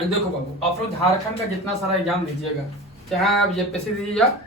देखो बाबू, आप लोग झारखंड का जितना सारा एग्जाम दीजिएगा, चाहे आप जेपीएससी दीजिए या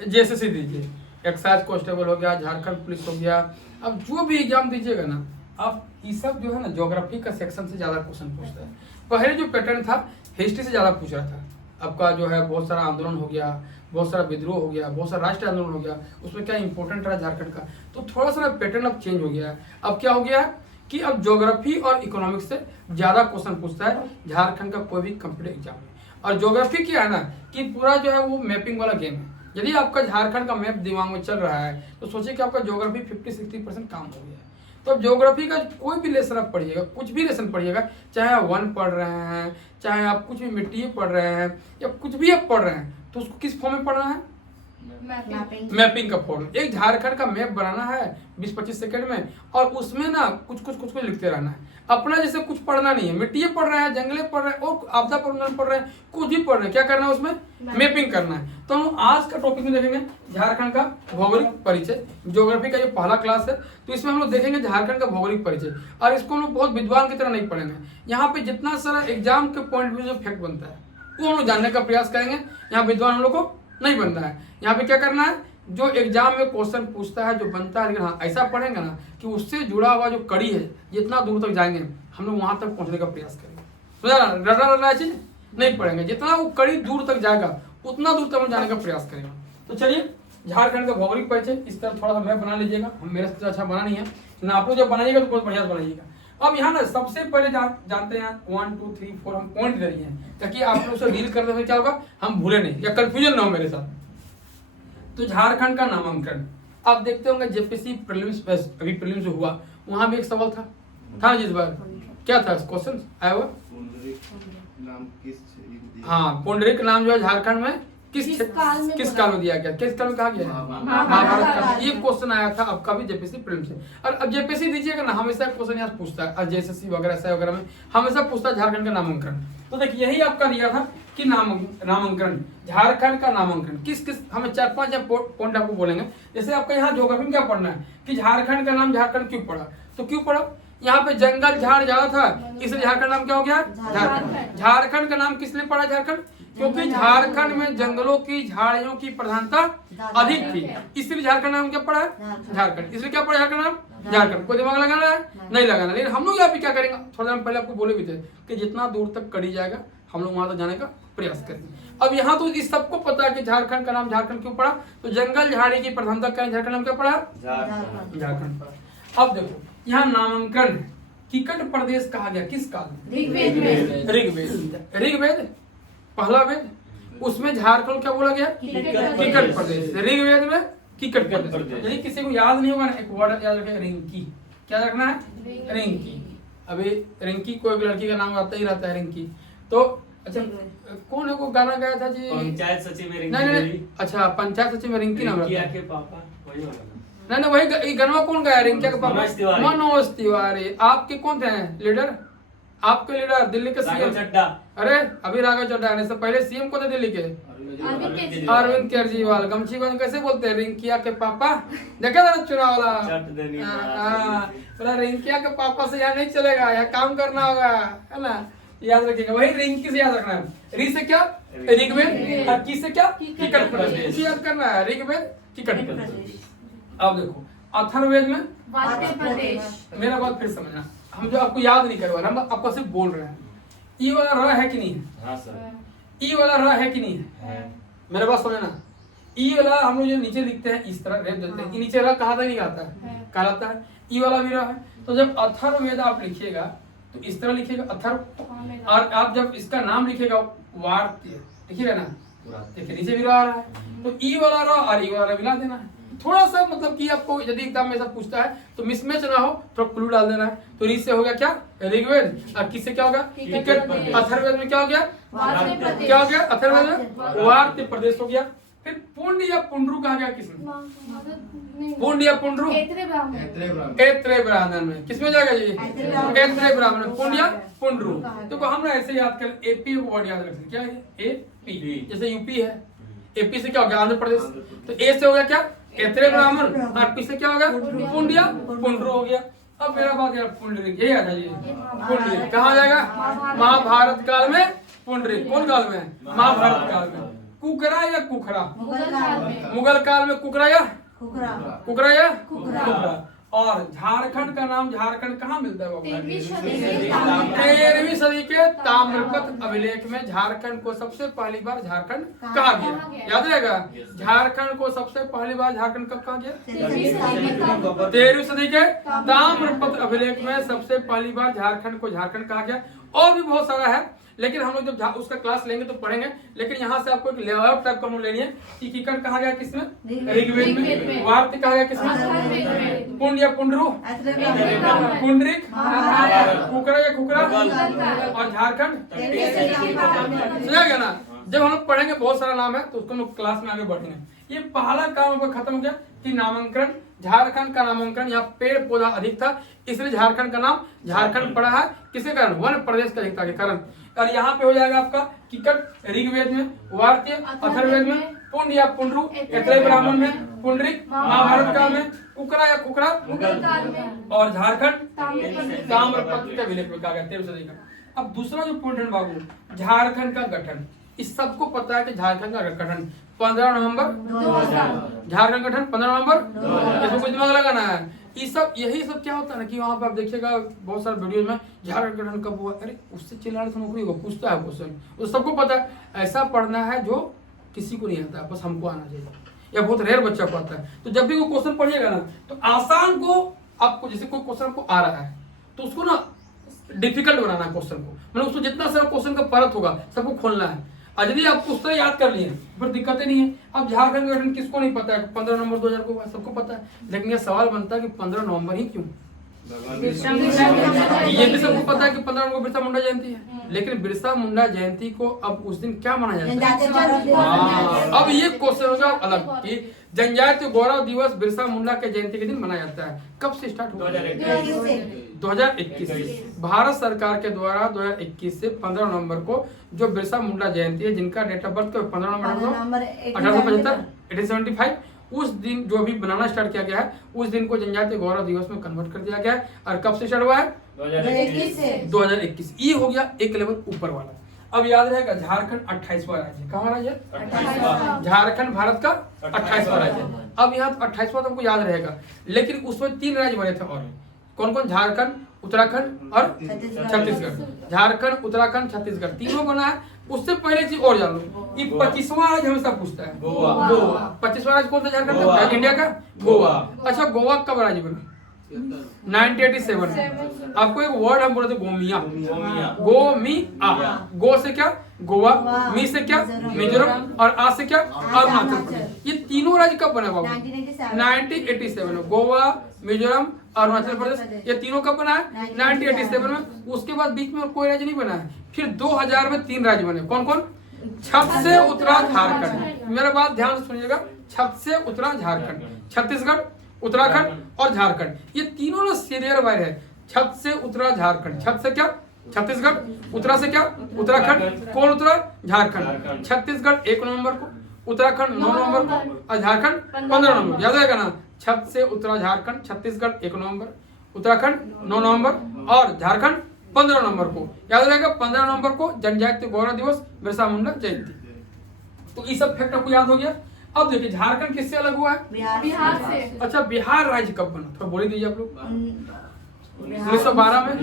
जेएसएससी दीजिए, एक्साइज कांस्टेबल हो गया, झारखंड पुलिस हो गया, अब जो भी एग्जाम दीजिएगा ना, आप ये सब जो है ना ज्योग्राफी का सेक्शन से ज़्यादा क्वेश्चन पूछता है। पहले जो पैटर्न था हिस्ट्री से ज़्यादा पूछ रहा था, आपका जो है बहुत सारा आंदोलन हो गया, बहुत सारा विद्रोह हो गया, बहुत सारा राष्ट्रीय आंदोलन हो गया, उसमें क्या इंपॉर्टेंट रहा झारखंड का। तो थोड़ा सा पैटर्न अब चेंज हो गया है। अब क्या हो गया है कि अब ज्योग्राफी और इकोनॉमिक्स से ज़्यादा क्वेश्चन पूछता है झारखंड का कोई भी कंप्यूटर एग्जाम में। और ज्योग्राफी क्या है ना कि पूरा जो है वो मैपिंग वाला गेम है। यदि आपका झारखंड का मैप दिमाग में चल रहा है तो सोचिए कि आपका ज्योग्राफी 50-60% काम हो गया है। तो अब ज्योग्राफी का कोई भी लेसन आप पढ़िएगा, कुछ भी लेसन पढ़िएगा, चाहे आप वन पढ़ रहे हैं, चाहे आप कुछ भी मिट्टी पढ़ रहे हैं या कुछ भी आप पढ़ रहे हैं, तो उसको किस फॉर्म में पढ़ना है? मैपिंग का फॉर्म। एक झारखंड का मैप बनाना है 20-25 सेकंड में, और उसमें ना कुछ लिखते रहना है। अपना जैसे कुछ पढ़ना नहीं है, मिट्टी पढ़ रहे हैं, जंगले पढ़ रहे हैं और आपदा प्रबंधन पढ़ रहे हैं, कुछ भी पढ़ रहे हैं, क्या करना है उसमें? मैपिंग करना है। तो हम आज का टॉपिक में देखेंगे झारखंड का भौगोलिक परिचय। ज्योग्राफी का ये पहला क्लास है, तो इसमें हम लोग देखेंगे झारखंड का भौगोलिक परिचय। और इसको हम लोग बहुत विद्वान की तरह नहीं पढ़ेंगे, यहाँ पे जितना सारा एग्जाम के पॉइंट व्यू जो फैक्ट बनता है वो हम लोग जानने का प्रयास करेंगे। यहाँ विद्वान हम लोग को नहीं बनना है, यहाँ पे क्या करना है, जो एग्जाम में क्वेश्चन पूछता है जो बनता है, लेकिन हाँ ऐसा पढ़ेंगे ना कि उससे जुड़ा हुआ जो कड़ी है, जितना दूर तक जाएंगे हम लोग वहां तक पहुंचने का प्रयास करेंगे। तो रटा चीज नहीं पढ़ेंगे, जितना वो कड़ी दूर तक जाएगा उतना दूर तक हम जाने का प्रयास करेंगे। तो चलिए, झारखंड का भौगोलिक परिचय इस तरह थोड़ा सा मैप बना लीजिएगा। हम मेरे से अच्छा बना नहीं है ना, आप लोग जब बनाइएगा तो बहुत बढ़िया बनाइएगा। अब यहाँ ना सबसे पहले जानते हैं 1 2 3 4 हम पॉइंट दे रही हैं, ताकि आप लोग से डील करते हुए क्या होगा, हम भूले नहीं या कंफ्यूजन ना हो मेरे साथ। तो झारखंड का नामांकन आप देखते होंगे जेपीसी प्रीलिम्स, अभी प्रीलिम्स हुआ, वहां भी एक सवाल था जिस बार क्या था क्वेश्चन आया हुआ, हाँ पुंडरीक नाम जो है झारखंड में किस काल में दिया गया, किस काल में कहा गया? महाभारत का। ये क्वेश्चन आया था आपका भी जेपीसी प्रीलिम्स से। और अब जेपीसी दीजिएगा ना, हमेशा क्वेश्चन यहाँ पूछता है, और जेएसएससी वगैरह में हमेशा पूछता है झारखंड का नामांकन। तो देखिए यही आपका दिया था कि नामांकन, झारखंड का नामांकन किस हमें 4-5 पॉइंट आपको बोलेंगे। जैसे आपका यहाँ ज्योग्राफी में क्या पढ़ना है कि झारखंड का नाम झारखंड क्यों पड़ा, तो क्यों पड़ा, यहाँ पे जंगल झाड़ ज्यादा था, इसलिए झारखंड नाम क्या हो गया? झारखंड। झारखंड का नाम किस लिए पड़ा झारखंड? क्योंकि झारखंड में जंगलों की झाड़ियों की प्रधानता अधिक थी, इसलिए झारखंड नाम क्या पड़ा? झारखंड। इसलिए क्या पड़ा झारखंड नाम? झारखंड। कोई दिमाग लगाना है? नहीं लगाना। लेकिन हम लोग यहाँ पे क्या करेंगे, थोड़ा दिन पहले आपको बोले भी थे कि जितना दूर तक कड़ी जाएगा हम लोग वहां तक जाने का प्रयास करेंगे। अब यहाँ तो इस सबको पता है कि झारखंड का नाम झारखंड क्यों पड़ा, तो जंगल झाड़ी की प्रधानता का झारखंड नाम क्या पड़ा? झारखंड पड़ा। अब देखो यहाँ नामांकन किकट प्रदेश कहा गया किस काल में? ऋग्वेद पहला वेद, उसमें झारखंड क्या बोला गया? किकट प्रदेश। ऋग्वेद में किकट प्रदेश। यदि किसी को याद नहीं होगा ना, एक वर्ड याद रखें, रिंकी। क्या रखना है? रिंकी। अभी रिंकी को एक लड़की का नाम आता ही रहता है, रिंकी। तो अच्छा कौन है वो गाना गाया था जी? पंचायत सचिव में रिंकी। नहीं, अच्छा पंचायत सचिव में रिंकी नाम रहता है। के पापा वही वाला। नहीं वही गनवा कौन गाया? रिंकी के पापा मनोज तिवारी। आपके कौन थे लीडर? आपके लीडर दिल्ली के सीएम चड्डा। अरे अभी राघव चड्डा आने से पहले सीएम कौन थे दिल्ली के? अरविंद केजरीवाल। गमछी को कैसे बोलते हैं? रिंकिया के पापा। देखा था चुनाव वाला, बोला रिंकिया के पापा से यहाँ नहीं चलेगा, यहाँ काम करना होगा, है ना? याद रखिएगा, वही रिंकी से याद रखना है। री से क्या? ऋग्वेद। और की से क्या? किकट प्रदेश। याद करना है, ऋग्वेद किकट प्रदेश। अब देखो अथर्ववेद में मेरा बात फिर समझना, हम जो आपको याद नहीं करवा रहे, हम आपको सिर्फ बोल रहे हैं। ई वाला र है कि नहीं है? हाँ सर। ई वाला र है कि नहीं है? मेरे बात समझना, ई वाला हम लोग जो नीचे लिखते हैं इस तरह रेप देते हैं, नीचे र कहा था नहीं कहता है? कहलाता है। ई वाला भी र है। तो जब अथर्ववेद आप लिखिएगा तो इस तरह लिखिएगा अथर्व, और आप जब इसका नाम लिखिएगा वार्त्य लिखिएगा ना, देखिए नीचे भी र आ रहा है। तो ई वाला र और ई वाला मिला देना है। थोड़ा सा मतलब कि आपको यदि एग्जाम में ऐसा पूछता है तो मिसमैच ना हो, थोड़ा क्लू डाल देना है। तो री से हो गया क्या? ऋग्वेद। और किससे क्या होगा? किकट। अथर्ववेद में क्या हो गया? क्या हो गया? अथर्ववेद में वार्त्य प्रदेश हो गया। फिर पुंड या पुंडरू कहा गया किसमें? पुंड या पुंडरू? एत्रे ब्राह्मण में। किसमें जाएगा ये? एत्रे ब्राह्मण में। पुंड या पुंडरू। देखो हम ना ऐसे याद कर, एपी को वर्ड याद रख सकते। क्या है? एपी। जैसे यूपी है, एपी से क्या हो गया? आंध्र प्रदेश। तो ए से हो गया क्या? एत्रे ब्राह्मण। और पी से क्या हो गया? पुंडिया पुंडरू हो गया। अब मेरा बात यार पुंडरीक, यही आ जाइए। पुंडरीक कहाँ जाएगा? महाभारत काल में पुंडरीक कौन काल में? महाभारत काल में। कुकरा या कुखरा? मुगल काल में। मुगल काल में कुकरा या कुकरा। कुकरा या कुकरा। और झारखंड का नाम झारखंड कहाँ मिलता है बाबू? 13वीं सदी 13वीं सदी के ताम्रपत्र अभिलेख में झारखंड को सबसे पहली बार झारखंड कहा गया। याद रहेगा, झारखंड को सबसे पहली बार झारखंड कब कहा गया? 13वीं सदी के ताम्रपत्र अभिलेख में सबसे पहली बार झारखंड को झारखंड कहा गया। और भी बहुत सारा है, लेकिन हम लोग जब उसका क्लास लेंगे तो पढ़ेंगे। लेकिन यहाँ से आपको एक लेआउट टाइप का हम लेनी है कि कीकट कहा गया किसमें? ऋग्वेद में। वार्तिक कहा गया किसमें? पुंड या पुंडरू? पुंडरीक। कुकरा या कुकरा? और झारखंड सुना गया ना। जब हम लोग पढ़ेंगे बहुत सारा नाम है तो उसको हम लोग क्लास में आगे बढ़ेंगे। ये पहला काम खत्म हो गया कि नामांकन। झारखंड का नामांकन, यहाँ पेड़ पौधा अधिक था इसलिए झारखंड का नाम झारखंड पड़ा है। किसके कारण? वन प्रदेश का अधिकता के कारण। और यहाँ पे हो जाएगा आपका कीकट ऋग्वेद में, वार्तिक अथर्ववेद में, पुंड या पुंडरू ऐत्रेय ब्राह्मण में, पुंडरीक महाभारत काल में, कुकरा या कुकरा मुगल काल में। और झारखंड ताम्रपत्र के अभिलेख में कहा गया 13वीं सदी का। अब दूसरा जो पॉइंट है बाबू, झारखंड का गठन। इस सबको पता है कि झारखंड का गठन 15 नवंबर 2000। झारखंड गठन 15 नवंबर। इसमें कुछ दिमाग लगाना है। ये सब यही सब क्या होता है ना कि वहाँ पर आप देखिएगा बहुत सारे वीडियोज में झारखंड गठन कब हुआ, अरे उससे चिल्लाने से नौकरी होगा, पूछता है क्वेश्चन, तो सबको पता है। ऐसा पढ़ना है जो किसी को नहीं आता, बस हमको आना चाहिए, या बहुत रेयर बच्चा को आता है। तो जब भी वो क्वेश्चन पढ़िएगा ना तो आसान को आपको, जैसे कोई क्वेश्चन को आ रहा है तो उसको ना डिफिकल्ट बनाना है क्वेश्चन को, मतलब उसको जितना सारा क्वेश्चन का परत होगा सबको खोलना है। और यदि आप पुस्तक याद कर लिए फिर दिक्कतें नहीं है। अब झारखंड गठन किसको नहीं पता है? 15 नवंबर 2000 को हुआ, सबको पता है। लेकिन ये सवाल बनता है कि 15 नवंबर ही क्यों? ये भी सबको पता है कि 15 नवंबर बिरसा मुंडा जयंती है, लेकिन बिरसा मुंडा जयंती को अब उस दिन क्या माना जाता है? अब ये क्वेश्चन होगा अलग कि जनजातीय गौरव दिवस बिरसा मुंडा के जयंती के दिन मनाया जाता है। कब से स्टार्ट हुआ? 2021 से। भारत सरकार के द्वारा 2021 से 15 नवंबर को जो बिरसा मुंडा जयंती है, जिनका डेट ऑफ बर्थ 15 नवंबर 1875 1875, उस दिन जो भी बनाना स्टार्ट किया गया है, उस दिन को जनजातीय गौरव दिवस में कन्वर्ट कर दिया गया है। और कब से स्टार्ट हुआ है? 2021। ये हो गया एक लेवल ऊपर वाला। अब याद रहेगा झारखंड 28वां राज्य है। कहाँ राज्य? 28वां। झारखंड भारत का 28वां राज्य है। अब यहाँ 28वां तो हमको याद रहेगा, लेकिन उसमें 3 राज्य बने थे। और कौन कौन? झारखंड, उत्तराखंड और छत्तीसगढ़। झारखंड, उत्तराखंड, छत्तीसगढ़ तीनों बना है। उससे पहले चीज और जान लो, ये 25वां राज्य हमेशा पूछता है। गोवा। 25वां राज्य कौन सा? झारखंड का, इंडिया का गोवा। अच्छा, गोवा कब राज्य बना? 1987। आपको एक वर्ड हम बोलते गोमिया। गोमिया। गो से क्या? गोवा, मी से क्या? मिजोरम, और आ से क्या? अरुणाचल प्रदेश। ये तीनों राज्य कब बना बाबू? 1987 में। गोवा, मिजोरम, अरुणाचल प्रदेश, ये तीनों कब बना है? 1987 में। उसके बाद बीच में कोई राज्य नहीं बना है। फिर 2000 में 3 राज्य बने। कौन कौन? छत से उतरा झारखंड। मेरा बात ध्यान से सुनिएगा, छत से उतरा झारखंड, छत्तीसगढ़, उत्तराखंड और झारखंड, ये तीनों ना सीरियल वाइज है। छत से उतरा झारखंड, छत से क्या? छत्तीसगढ़, उत्तरा से क्या? उत्तराखंड, कौन उतरा? झारखंड। छत्तीसगढ़ 1 नवंबर को, उत्तराखंड 9 नवंबर को और झारखंड 15 नवंबर। याद रहेगा ना, छत से उतरा झारखंड, छत्तीसगढ़ 1 नवंबर, उत्तराखंड 9 नवंबर और झारखंड 15 नवंबर को। याद रहेगा 15 नवंबर को जनजातीय गौरव दिवस बिरसा मुंडा जयंती। तो ये सब फैक्ट आपको याद हो गया। अब देखिए झारखंड किससे अलग हुआ है? बिहार से। अच्छा, बिहार राज्य कब बना? थोड़ा बोल दीजिए आप लोग। 1912 में।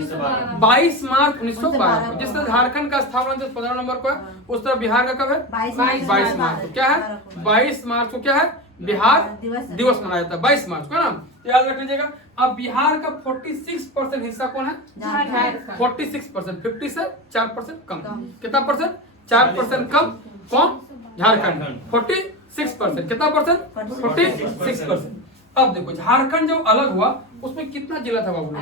22 मार्च 1912 को। जिस तरह झारखंड का स्थापना 15 नवंबर को है, उस तरह बिहार का कब है? 22 मार्च को। क्या है? 22 मार्च को क्या है? बिहार दिवस मनाया जाता है 22 मार्च को, है ना? तो याद रख लीजिएगा। अब बिहार का 46% हिस्सा कौन है? 46%। 50 से 4% कम। कितना परसेंट? 4% कम। कौन? झारखंड। 46%। कितना परसेंट? 46%। अब देखो झारखंड जब अलग हुआ उसमें कितना जिला था बाबू?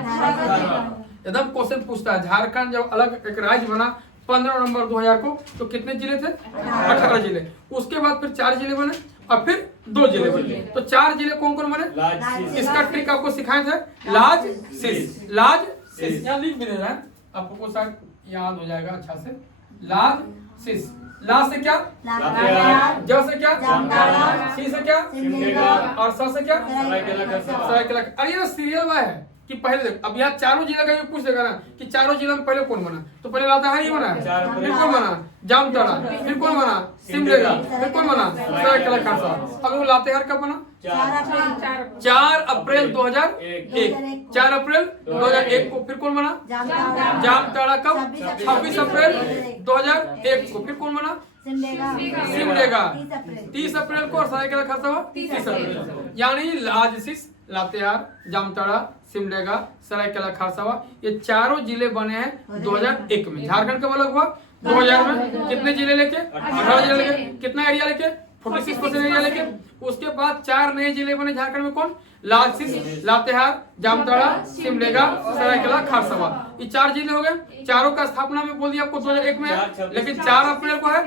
एकदम क्वेश्चन पूछता है। झारखंड जब अलग एक राज्य बना 15 नवंबर 2000 को, तो कितने जिले थे? 18 जिले। उसके बाद फिर 4 जिले बने और फिर 2 जिले बने। तो 4 जिले कौन कौन बने? इसका ट्रिक आपको सिखाए थे। लाज सिस, लाज सिस, यहाँ लिख भी दे रहा है आपको, शायद याद हो जाएगा अच्छा से। लाज सिस। ला से क्या? ज से क्या? सी से क्या? और स से क्या? सरायकेला। अरे ये सीरियल वाला है कि पहले देख, अब यहाँ चारों जिला का ये पूछ देगा ना कि चारों जिला में पहले कौन बना, तो पहले लातेहार ही बना, फिर कौन बना, जामताड़ा, फिर कौन बना, सिमडेगा, फिर कौन बना, सरायकेला खरसावां। अब वो लातेहार कब बना? 4 अप्रैल 2001, 4 अप्रैल 2001 को। फिर कौन बना? जामताड़ा कब? 26 अप्रैल 2001 को। फिर कौन बना? सिमडेगा 30 अप्रैल को, और सरायकेला खरसावां 30 अप्रैल। यानी लाजिसिस, लातेहार, जामताड़ा, सिमडेगा, सरायकेला खरसावां, ये चारों जिले बने हैं 2001 में। झारखंड कब अलग हुआ? 2000 में। कितने जिले लेके? 18 जिले लेके। कितना एरिया लेके? 46% एरिया लेके। उसके बाद 4 नए जिले बने झारखंड में। कौन? लाजिसिस, लातेहार, जामताड़ा, सिमडेगा, सरायकेला खरसावां, ये 4 जिले हो गए। चारों का स्थापना में बोल दिया आपको 2001 में है, लेकिन 4 अप्रैल को है।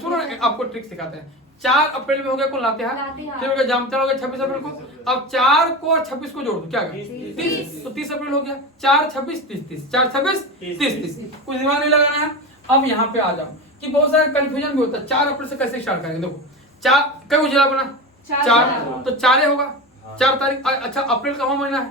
सुनो आपको ट्रिक सिखाते हैं। 4 अप्रैल में हो गया कौन? लातेहार। फिर हो गया जामताड़ा, हो गया 26 अप्रैल को। अब 4 को और 26 को जोड़ दो, क्या 30, तो 30 अप्रैल हो गया। 4 26 30, 4 26 30। कुछ दिमाग नहीं लगाना है। अब यहाँ पे आ जाओ कि बहुत सारे कंफ्यूजन भी होता है, 4 अप्रैल से कैसे स्टार्ट करेंगे। देखो 4 कई जिला बना? 4, तो 4 होगा 4 तारीख। अच्छा अप्रैल का महीना है?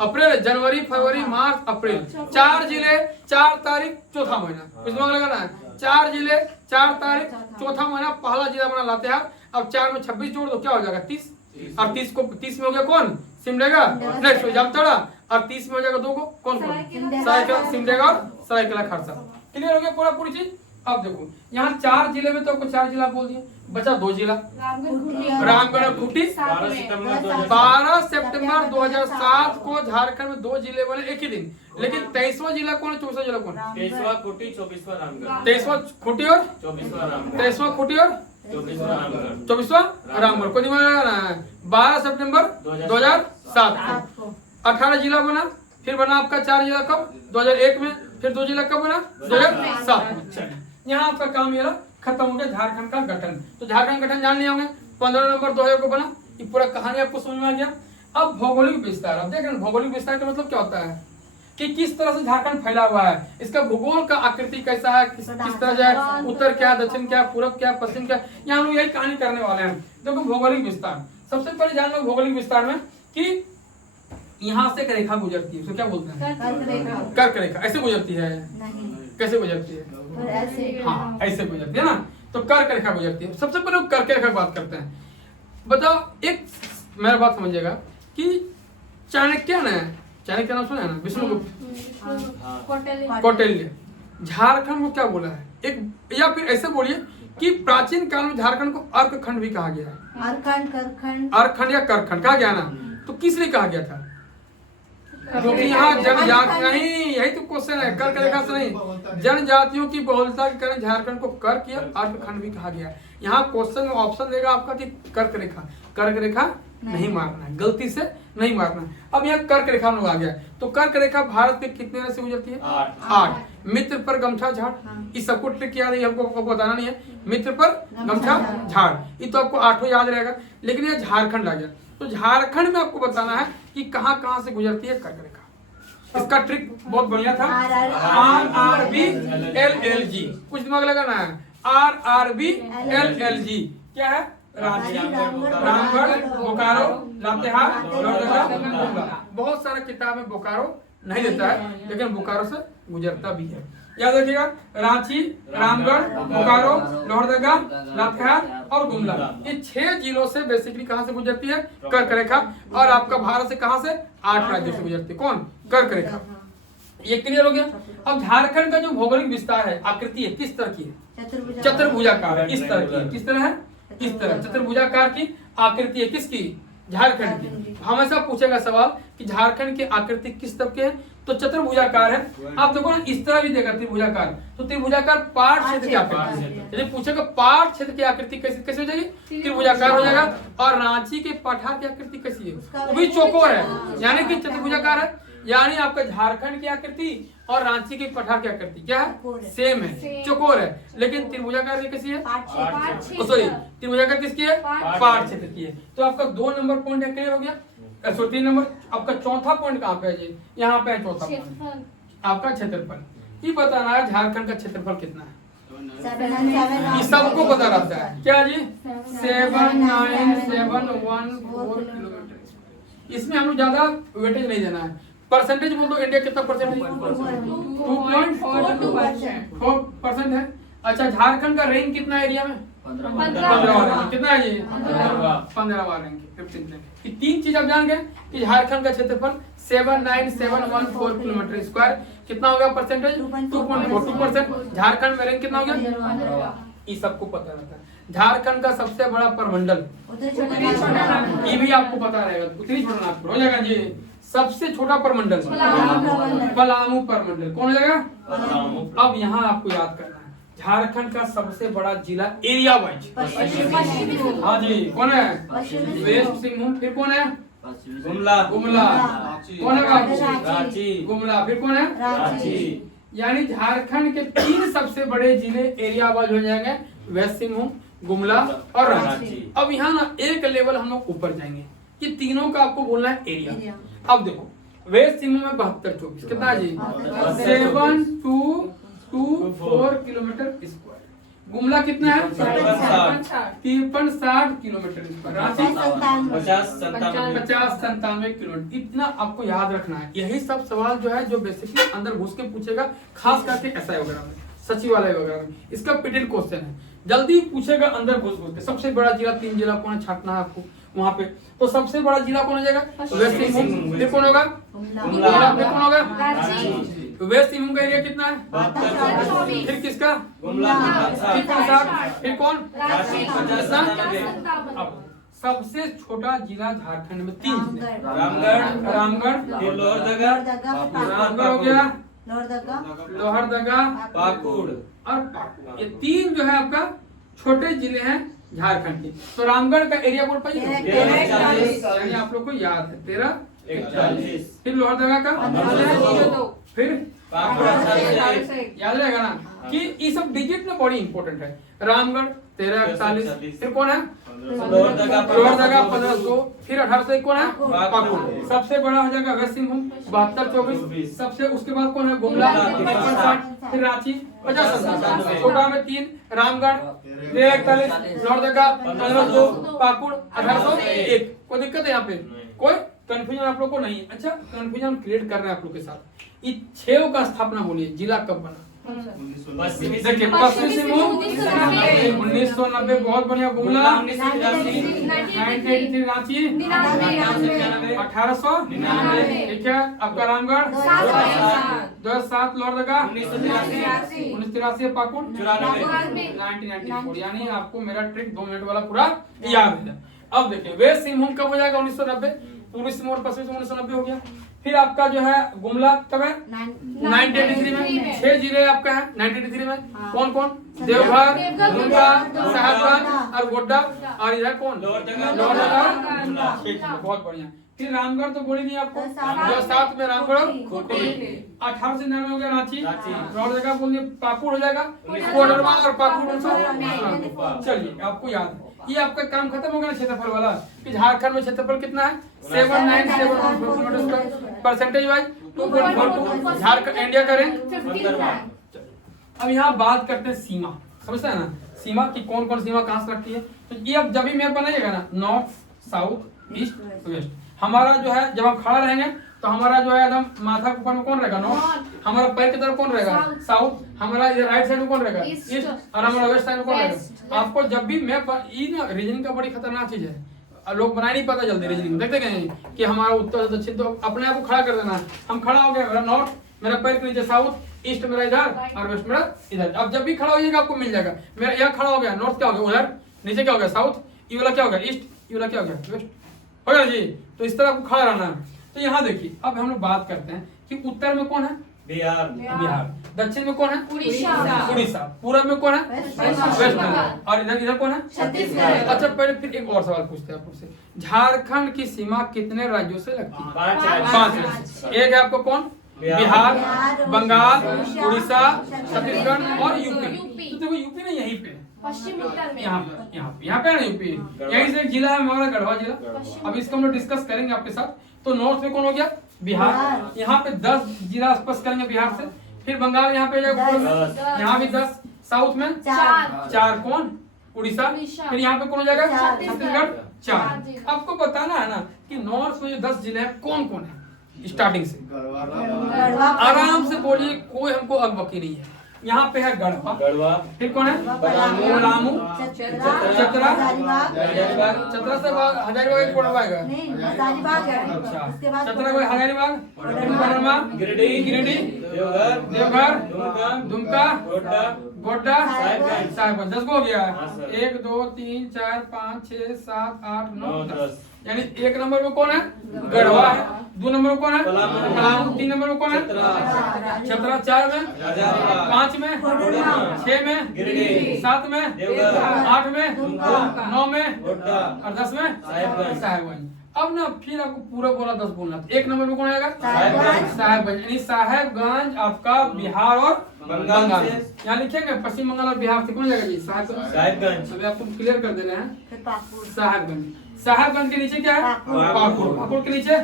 अप्रैल, जनवरी, फरवरी, मार्च, अप्रैल, 4 जिले, 4 तारीख, चौथा महीना। कुछ दिमाग लगाना है। 4 जिले, 4 तारीख, चौथा महीना, पहला जिला बना लातेहार। अब 4 में 26 जोड़ दो, क्या हो जाएगा 30। और 30 में हो गया कौन? सिमडेगा, नेक्स्ट जामताड़ा। और 30 में हो जाएगा 2 को कौन? सरायकेला, सिमडेगा और सरायकेला खरसावां। क्लियर हो गया पूरी चीज। अब देखो यहाँ 4 जिले में तो आपको 4 जिला बोल दिए, बचा 2 जिला, रामगढ़ और खूंटी। 12 सितंबर 2007 को झारखंड में 2 जिले बने एक ही दिन। लेकिन 23वां जिला कौन है? 24वां जिला कौन है? 23वां खूंटी, 24वां रामगढ़। 23वां खूंटी और 24वां रामगढ़। 23वां खूंटी और 24वां रामगढ़। 24वां रामगढ़। को दिमाग लगाना है। 12 सितंबर 2007 को 18 जिला बना। फिर बना आपका 4 जिला कब? 2001 में। फिर 2 जिला कब बना? 2007 में। यहाँ आपका काम ये खत्म हो गया झारखंड का गठन। तो झारखंड गठन जान लिया होंगे। 15 नवंबर 2000 को बना। ये पूरा कहानी आपको समझ में आ गया। अब भौगोलिक विस्तार। अब देखें भौगोलिक विस्तार का मतलब क्या होता है कि किस तरह से झारखंड फैला हुआ है, इसका भूगोल का आकृति कैसा है, किस तरह से है, उत्तर क्या, दक्षिण क्या, पूर्व क्या, पश्चिम क्या, यहाँ हम लोग यही कहानी करने वाले हैं। देखो भौगोलिक विस्तार, सबसे पहले जान लो भौगोलिक विस्तार में कि यहाँ से एक रेखा गुजरती है, उसको क्या बोलते हैं? कर्क रेखा। ऐसे गुजरती है? कैसे गुजरती है? हाँ ऐसे गुजरती है ना, तो कर्क रेखा गुजरती है। सबसे पहले कर्क रेखा की बात करते हैं। बताओ एक मेरा बात समझिएगा कि चाणक्य ने, चाणक्य नाम सुना है ना, विष्णुगुप्त कौटिल्य, झारखंड को क्या बोला है एक, या फिर ऐसे बोलिए कि प्राचीन काल में झारखंड को अर्कखंड भी कहा गया है। अर्कखंड या करखंड कहा गया ना, तो किस लिए कहा गया था? क्योंकि यहाँ जनजाति नहीं, यही तो क्वेश्चन है, कर्क रेखा से नहीं, जनजातियों की बहुलता के कारण झारखंड को कर्क या अर्कखंड भी कहा गया है। यहाँ क्वेश्चन में ऑप्शन देगा आपका कि कर्क रेखा, कर्क रेखा नहीं मारना है, गलती से नहीं मारना है। अब यहाँ कर्क रेखा में आ गया, तो कर्क रेखा भारत के कितने राज्य से गुजरती है? 8। मित्र पर गमछा झाड़, इस सबको ट्रिक याद है, हमको बताना नहीं है। मित्र पर गमछा झाड़, ये तो आपको 8 याद रहेगा। लेकिन ये झारखंड आ गया, तो झारखंड में आपको बताना है कि कहाँ कहाँ से गुजरती है कर्क रेखा। इसका ट्रिक बहुत बढ़िया था, RRBLLG, कुछ दिमाग लगाना है। RRBLLG क्या है? रांची, रामगढ़, बोकारो, लातेहार, लोहरदगा। बहुत सारा किताब में बोकारो नहीं देता है, लेकिन बोकारो से गुजरता भी है। याद रखिएगा, रांची, रामगढ़, बोकारो, लोहरदगा, लातेहार और गुमला, ये 6 जिलों से बेसिकली कहां से गुजरती है? कर्क रेखा। और आपका भारत से कहां से? 8 राज्यों से गुजरती है। कौन? कर्क रेखा। ये क्लियर हो गया। अब झारखंड का जो भौगोलिक विस्तार है, आकृति है, किस तरह की है? चतुर्भुजाकार है। इस तरह की, किस तरह है? इस तरह चतुर्भुजाकार की आकृति है। किसकी? झारखंड की। हमेशा पूछेगा सवाल कि झारखंड की आकृति किस तरह की है, तो चतुर्भुजाकार है। आप देखो ना, इस तरह भी देगा त्रिभुजाकार, तो त्रिभुजाकार पाट क्षेत्र की आकृति। यदि पूछेगा पाट क्षेत्र की आकृति कैसे हो जाएगी? त्रिभुजाकार हो जाएगा। और रांची के पठार की आकृति कैसी है? वो भी चौकोर है, यानी कि चतुर्भुजाकार है। यानी आपका झारखंड की आकृति और रांची की पठार की आकृति क्या है? सेम है, चौकोर है। लेकिन त्रिभुजाकार की कैसी है? सॉरी, त्रिभुजाकार किसकी है? पाट क्षेत्र की है। तो आपका 2 नंबर पॉइंट क्लियर हो गया। 3 नंबर आपका चौथा पॉइंट कहाँ पे है जी? यहाँ पे है चौथा पॉइंट, आपका क्षेत्रफल। ये बताना है झारखंड का क्षेत्रफल कितना है, ये सबको पता रहता है। क्या जी? 7971 किलोमीटर। इसमें हम लोग ज्यादा वेटेज नहीं देना है। परसेंटेज बोल दो, इंडिया कितना परसेंटेज? 2.4% है। अच्छा, झारखंड का रैंक कितना है एरिया में? 15वां। कितना है ये? 15वां रैंक, 15th रैंक। ये तीन चीज आप जान गए कि झारखंड का क्षेत्रफल 79714 किलोमीटर स्क्वायर कितना हो गया परसेंटेज? 2.42%। झारखंड में रैंक कितना हो गया? ये सबको पता रहता है। झारखंड का सबसे बड़ा प्रमंडल, ये भी आपको पता रहेगा, उत्तरी छोटा नागपुर हो जाएगा जी। सबसे छोटा प्रमंडल पलामू प्रमंडल कौन हो जाएगा? अब यहाँ आपको याद करना है झारखंड का सबसे बड़ा जिला एरिया वाइज। हाँ जी, कौन है? वेस्ट सिंहभूम। फिर कौन है? गुमला। गुमला। कौन है बाबू? रांची। गुमला। फिर कौन है? रांची। यानी झारखंड के तीन सबसे बड़े जिले एरिया वाइज हो जाएंगे, वेस्ट सिंहभूम, गुमला और रांची। अब यहाँ ना एक लेवल हम लोग ऊपर जाएंगे, ये तीनों का आपको बोलना है एरिया। अब देखो वेस्ट सिंहभूम में 7224 कितना है जी? 7224 किलोमीटर स्क्वायर। गुमला कितना है? 5360 किलोमीटर स्क्वायर। रांची 50-97 किलोमीटर। इतना आपको याद रखना है। यही सब सवाल जो है जो बेसिकली अंदर घुस के पूछेगा, खास करके एसआई वगैरह में, सचिवालय वगैरह में, इसका पिटेड क्वेश्चन है, जल्दी पूछेगा अंदर घुस के। सबसे बड़ा जिला, 3 जिला कौन छाटना है आपको वहाँ पे, तो सबसे बड़ा जिला कौन हो जाएगा? वेस्ट सिंहभूम। फिर कौन होगा? गुमला। फिर कौन होगा? वेस्ट सिंहभूम का एरिया कितना है? 7224। फिर किसका? गुमला। फिर कौन सा? फिर कौन? रांची। अब सबसे छोटा जिला झारखंड में 3 जिले, रामगढ़। फिर लोहरदगा। रामगढ़ हो गया, लोहरदगा, लोहरदगा पाकुड़ और पाकुड़। ये 3 जो है आपका छोटे जिले हैं झारखंड के। तो रामगढ़ का एरिया बोल पाइए, 1341। यानी आप लोग को याद है 1341। 41। फिर लोहरदगा का, 1502। फिर पाकुड़ 1801। याद रहेगा ना कि ये सब डिजिट में बड़ी इंपॉर्टेंट है। रामगढ़ 1341। फिर कौन है? लोहरदगा। लोहरदगा 1500। फिर 1801 कौन है? पाकुड़। पाकुड़। सबसे बड़ा हो जाएगा वेस्ट सिंहभूम 7224। सबसे उसके बाद कौन है? गुमला 5360। फिर रांची 50-97। छोटा में 3, रामगढ़ 1341, लोहरदगा 1500, पाकुड़ 1801। कोई दिक्कत है यहाँ पे? कोई कंफ्यूजन आप लोग को नहीं? अच्छा, कंफ्यूजन क्रिएट कर रहे हैं आप लोग के साथ। ये 6 का स्थापना बोलिए, जिला कब बना? पश्चिमी देखिए, पश्चिमी सिंहभूम 1990। बहुत बढ़िया। गुमला 1983। रांची 1800। ठीक है। आपका रामगढ़ 2007। लोहरदगा 1983। पाकुड़ 1994। यानी आपको मेरा ट्रिक 2 मिनट वाला पूरा याद है। अब देखिए वेस्ट सिंहभूम कब हो जाएगा? 1990। पूर्वी सिंहभूम और पश्चिमी सिंहभूम 1990 हो गया। फिर आपका जो है गुमला कब है? 1983 में। 6 जिले आपका है 1983 में। कौन कौन? देवघर, दुमका, साहेबगंज और गोड्डा। और इधर कौन? लोहरदगा। ठीक है, बहुत बढ़िया। फिर रामगढ़ तो बोली नहीं आपको, 2007 में रामगढ़ और खूंटी। 1899 हो गया रांची। लोहरदगा बोलिए, पाकुड़ हो जाएगा, कोडरमा और पाकुड़। चलिए, आपको याद है। ये आपका काम खत्म हो गया क्षेत्रफल वाला कि झारखंड में क्षेत्रफल कितना है? 79714 kilometre. Percentage wise 2.42। Jharkhand India का रैंक 15th। अब यहाँ बात करते हैं सीमा, समझते हैं ना सीमा की कौन कौन सीमा कहाँ से लगती है। तो ये अब जब भी मैप बनाइएगा ना, नॉर्थ, साउथ, ईस्ट, वेस्ट, हमारा जो है जब हम खड़ा रहेंगे तो हमारा जो है एकदम माथा के ऊपर में कौन रहेगा? नॉर्थ। हमारा पैर की तरफ कौन रहेगा? साउथ। हमारा इधर राइट साइड में कौन रहेगा? ईस्ट। और हमारा वेस्ट साइड में कौन रहेगा? आपको जब भी मैप, ये ना रीजनिंग का बड़ी खतरनाक चीज है, लोग बना नहीं पाता जल्दी रीजनिंग। देखते गए कि हमारा उत्तर से दक्षिण, तो अपने आप को खड़ा कर देना। हम खड़ा हो गए, नॉर्थ मेरा पैर के नीचे, साउथ, ईस्ट मेरा इधर और वेस्ट मेरा इधर। अब जब भी खड़ा होइएगा आपको मिल जाएगा। मेरा यहाँ खड़ा हो गया, नॉर्थ क्या हो गया उधर, नीचे क्या हो गया साउथ, ये वाला क्या हो गया ईस्ट, ये वाला क्या हो गया वेस्ट, हो गया जी। तो इस तरह आपको खड़ा रहना है। तो यहाँ देखिए, अब हम लोग बात करते हैं कि उत्तर में कौन है? बिहार। बिहार। दक्षिण में कौन है? उड़ीसा। उड़ीसा। पूरब में कौन है? वेस्ट बंगाल। और इधर इधर कौन है? छत्तीसगढ़। अच्छा, पहले फिर एक और सवाल पूछते हैं आपसे, झारखंड की सीमा कितने राज्यों से लगती है? 5 राज्य। एक है आपको कौन? बिहार, बंगाल, उड़ीसा, छत्तीसगढ़ और यूपी। तो देखो यूपी में यहीं पे, पश्चिम उत्तर में। यहाँ पे है ना यूपी। यहीं से एक जिला है हमारा गढ़वा जिला। अब इसको हम लोग डिस्कस करेंगे आपके साथ। तो नॉर्थ में कौन हो गया? बिहार। यहाँ पे 10 जिला स्पर्श करेंगे बिहार से। फिर बंगाल यहाँ पे यहाँ भी 10। साउथ में 4 कौन? उड़ीसा। फिर यहाँ पे कौन हो जाएगा? छत्तीसगढ़। चार। आपको बताना है ना कि नॉर्थ में जो 10 जिले हैं कौन कौन है स्टार्टिंग से। आराम से बोलिए, कोई हमको अगबकी नहीं है। यहाँ पे है गढ़वा, गढ़वा, फिर कौन है पलामू, चतरा, चतरा से हजारीबाग एक पड़वा है। अच्छा, चतरा को हजारीबाग, परमा, गिरिडीह, देवघर, दुमका, गोड्डा, साहिबगंज। 10 को हो गया। हाँ, सर। 1 2 3 4 5 6 7 8 9 10। यानी 1 नंबर में कौन है गढ़वा है, 2 नंबर में कौन है पलामू, 3 नंबर में कौन है चतरा, 4 में, 5 में, 6 में, गिरिडीह, 7 में, देवघर, 8 में, 9 में गोड्डा, और 10 में साहिबगंज। साहिबगंज। अब ना फिर आपको पूरा बोला 10 बोलना। 1 नंबर में कौन आएगा साहिबगंज। साहिबगंज। यानी साहिबगंज आपका बिहार और बंगाल बंगाल। से। यहाँ लिखेंगे पश्चिम बंगाल और बिहार से कौन जाएगा जी साहिबगंज। साहिबगंज। अभी आपको क्लियर कर दे रहे हैं। साहिबगंज, साहिबगंज के नीचे क्या है पाकुड़, पाकुड़ के नीचे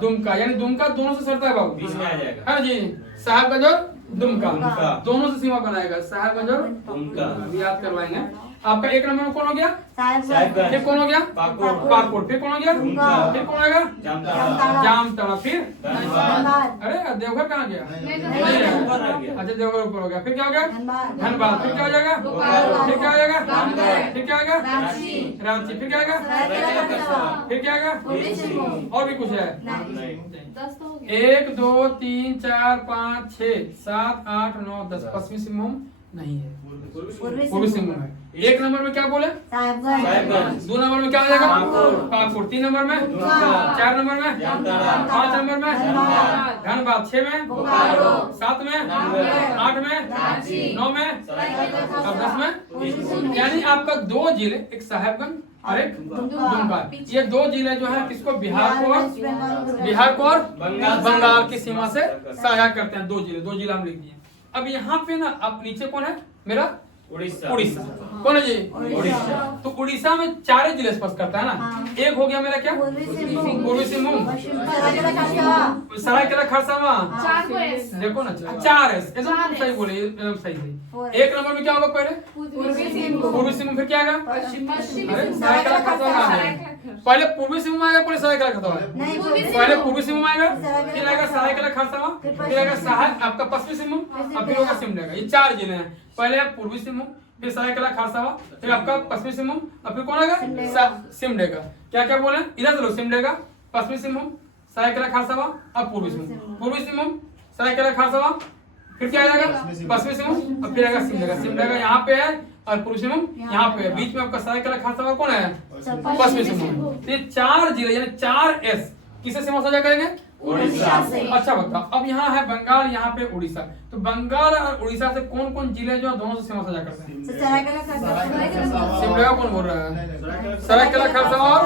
दुमका। यानी दुमका दोनों से सटता है बाबू, बीच में आ जाएगा। है जी। साहिबगंज और दुमका दुमका। दोनों से सीमा बनाएगा साहिबगंज और दुमका। अभी याद करवाएंगे। आपका 1 नंबर में कौन हो गया साहिबगंज। फिर कौन हो गया पाकुड़। पाकुड़, फिर कौन हो गया दुमका। फिर कौन आएगा जामताड़ा। जामताड़ा, फिर धनबाद। अरे देवघर कहाँ गया नहीं, ऊपर रह गया। अच्छा देवघर ऊपर हो गया। फिर क्या हो गया धनबाद, फिर क्या हो जाएगा बोकारो। फिर क्या हो जाएगा रामगढ़। फिर क्या आएगा रांची। रांची, फिर क्या आएगा फिर क्या आएगा और भी कुछ है। नहीं। 10 तो हो गया। 1 2 3 4 5 6 7 8 9 10। पश्चिमी सिंहभूम नहीं है, पूर्वी सिंहभूम है। 1 नंबर में क्या बोले साहिबगंज। 2 नंबर में क्या हो जाएगा पाकुड़। पाकुड़, 3 नंबर में दुमका। 4 नंबर में जामताड़ा। 5 नंबर में धनबाद। धनबाद, 6 में बोकारो। 7 में रामगढ़। 8 में रांची। 9 में और 10 में। यानी आपका 2 जिले, एक साहिबगंज और एक दुमका। ये 2 जिले जो है किसको बिहार को और बंगाल की सीमा से साझा करते हैं। 2 जिले हम लिख दिए। अब यहाँ पे ना अब नीचे कौन है मेरा उड़ीसा। उड़ीसा। कौन है जी उड़ीसा। तो उड़ीसा में 4 जिले स्पर्श करता है ना। हाँ। एक हो गया मेरा क्या पूर्वी सिंहभूम, सरायकेला खरसावां। 4 को एस। देखो ना 4 है एकदम सही बोले, एकदम सही सही। 1 नंबर में क्या होगा पहले पूर्वी सिंहभूम। पूर्वी सिंहभूम, फिर क्या आएगा पश्चिमी अरे सिंहभूम। सरायकेला खरसावां है। पहले पूर्वी सिंहभूम आएगा, पहले सरायकेला खरसावां। पहले पूर्वी सिंहभूम आएगा, फिर आएगा सरायकेला खरसावां, फिर आएगा सहायक आपका पश्चिमी सिंहभूम और फिर होगा सिमडेगा। ये 4 जिले हैं। पहले पूर्वी सिंहभूम, फिर सरायकेला खरसावां, फिर आपका पश्चिमी सिंहभूम और फिर कौन आएगा सिमडेगा। क्या क्या बोले इधर से लो, सिमडेगा, पश्चिमी सिंहभूम, सरायकेला खरसावां और पूर्वी सिंहभूम। पूर्वी सिंहभूम, सरायकेला खरसावां, फिर क्या आएगा पश्चिमी सिंहभूम और फिर आएगा सिमडेगा। सिमडेगा यहाँ पे है और पूर्वी सिंहभूम यहाँ पे है। बीच में आपका सरायकेला खरसावां कौन है पश्चिमी सिंहभूम। तो ये 4 जिले यानी 4 एस किसे सीमा साझा करेंगे उड़ीसा से। अच्छा बताओ, अब यहाँ है बंगाल, यहाँ पे उड़ीसा। तो बंगाल और उड़ीसा से कौन कौन जिले जो दोनों से सीमा साझा करते हैं। सिमडेगा कौन बोल रहा है सरायकेला खरसावां और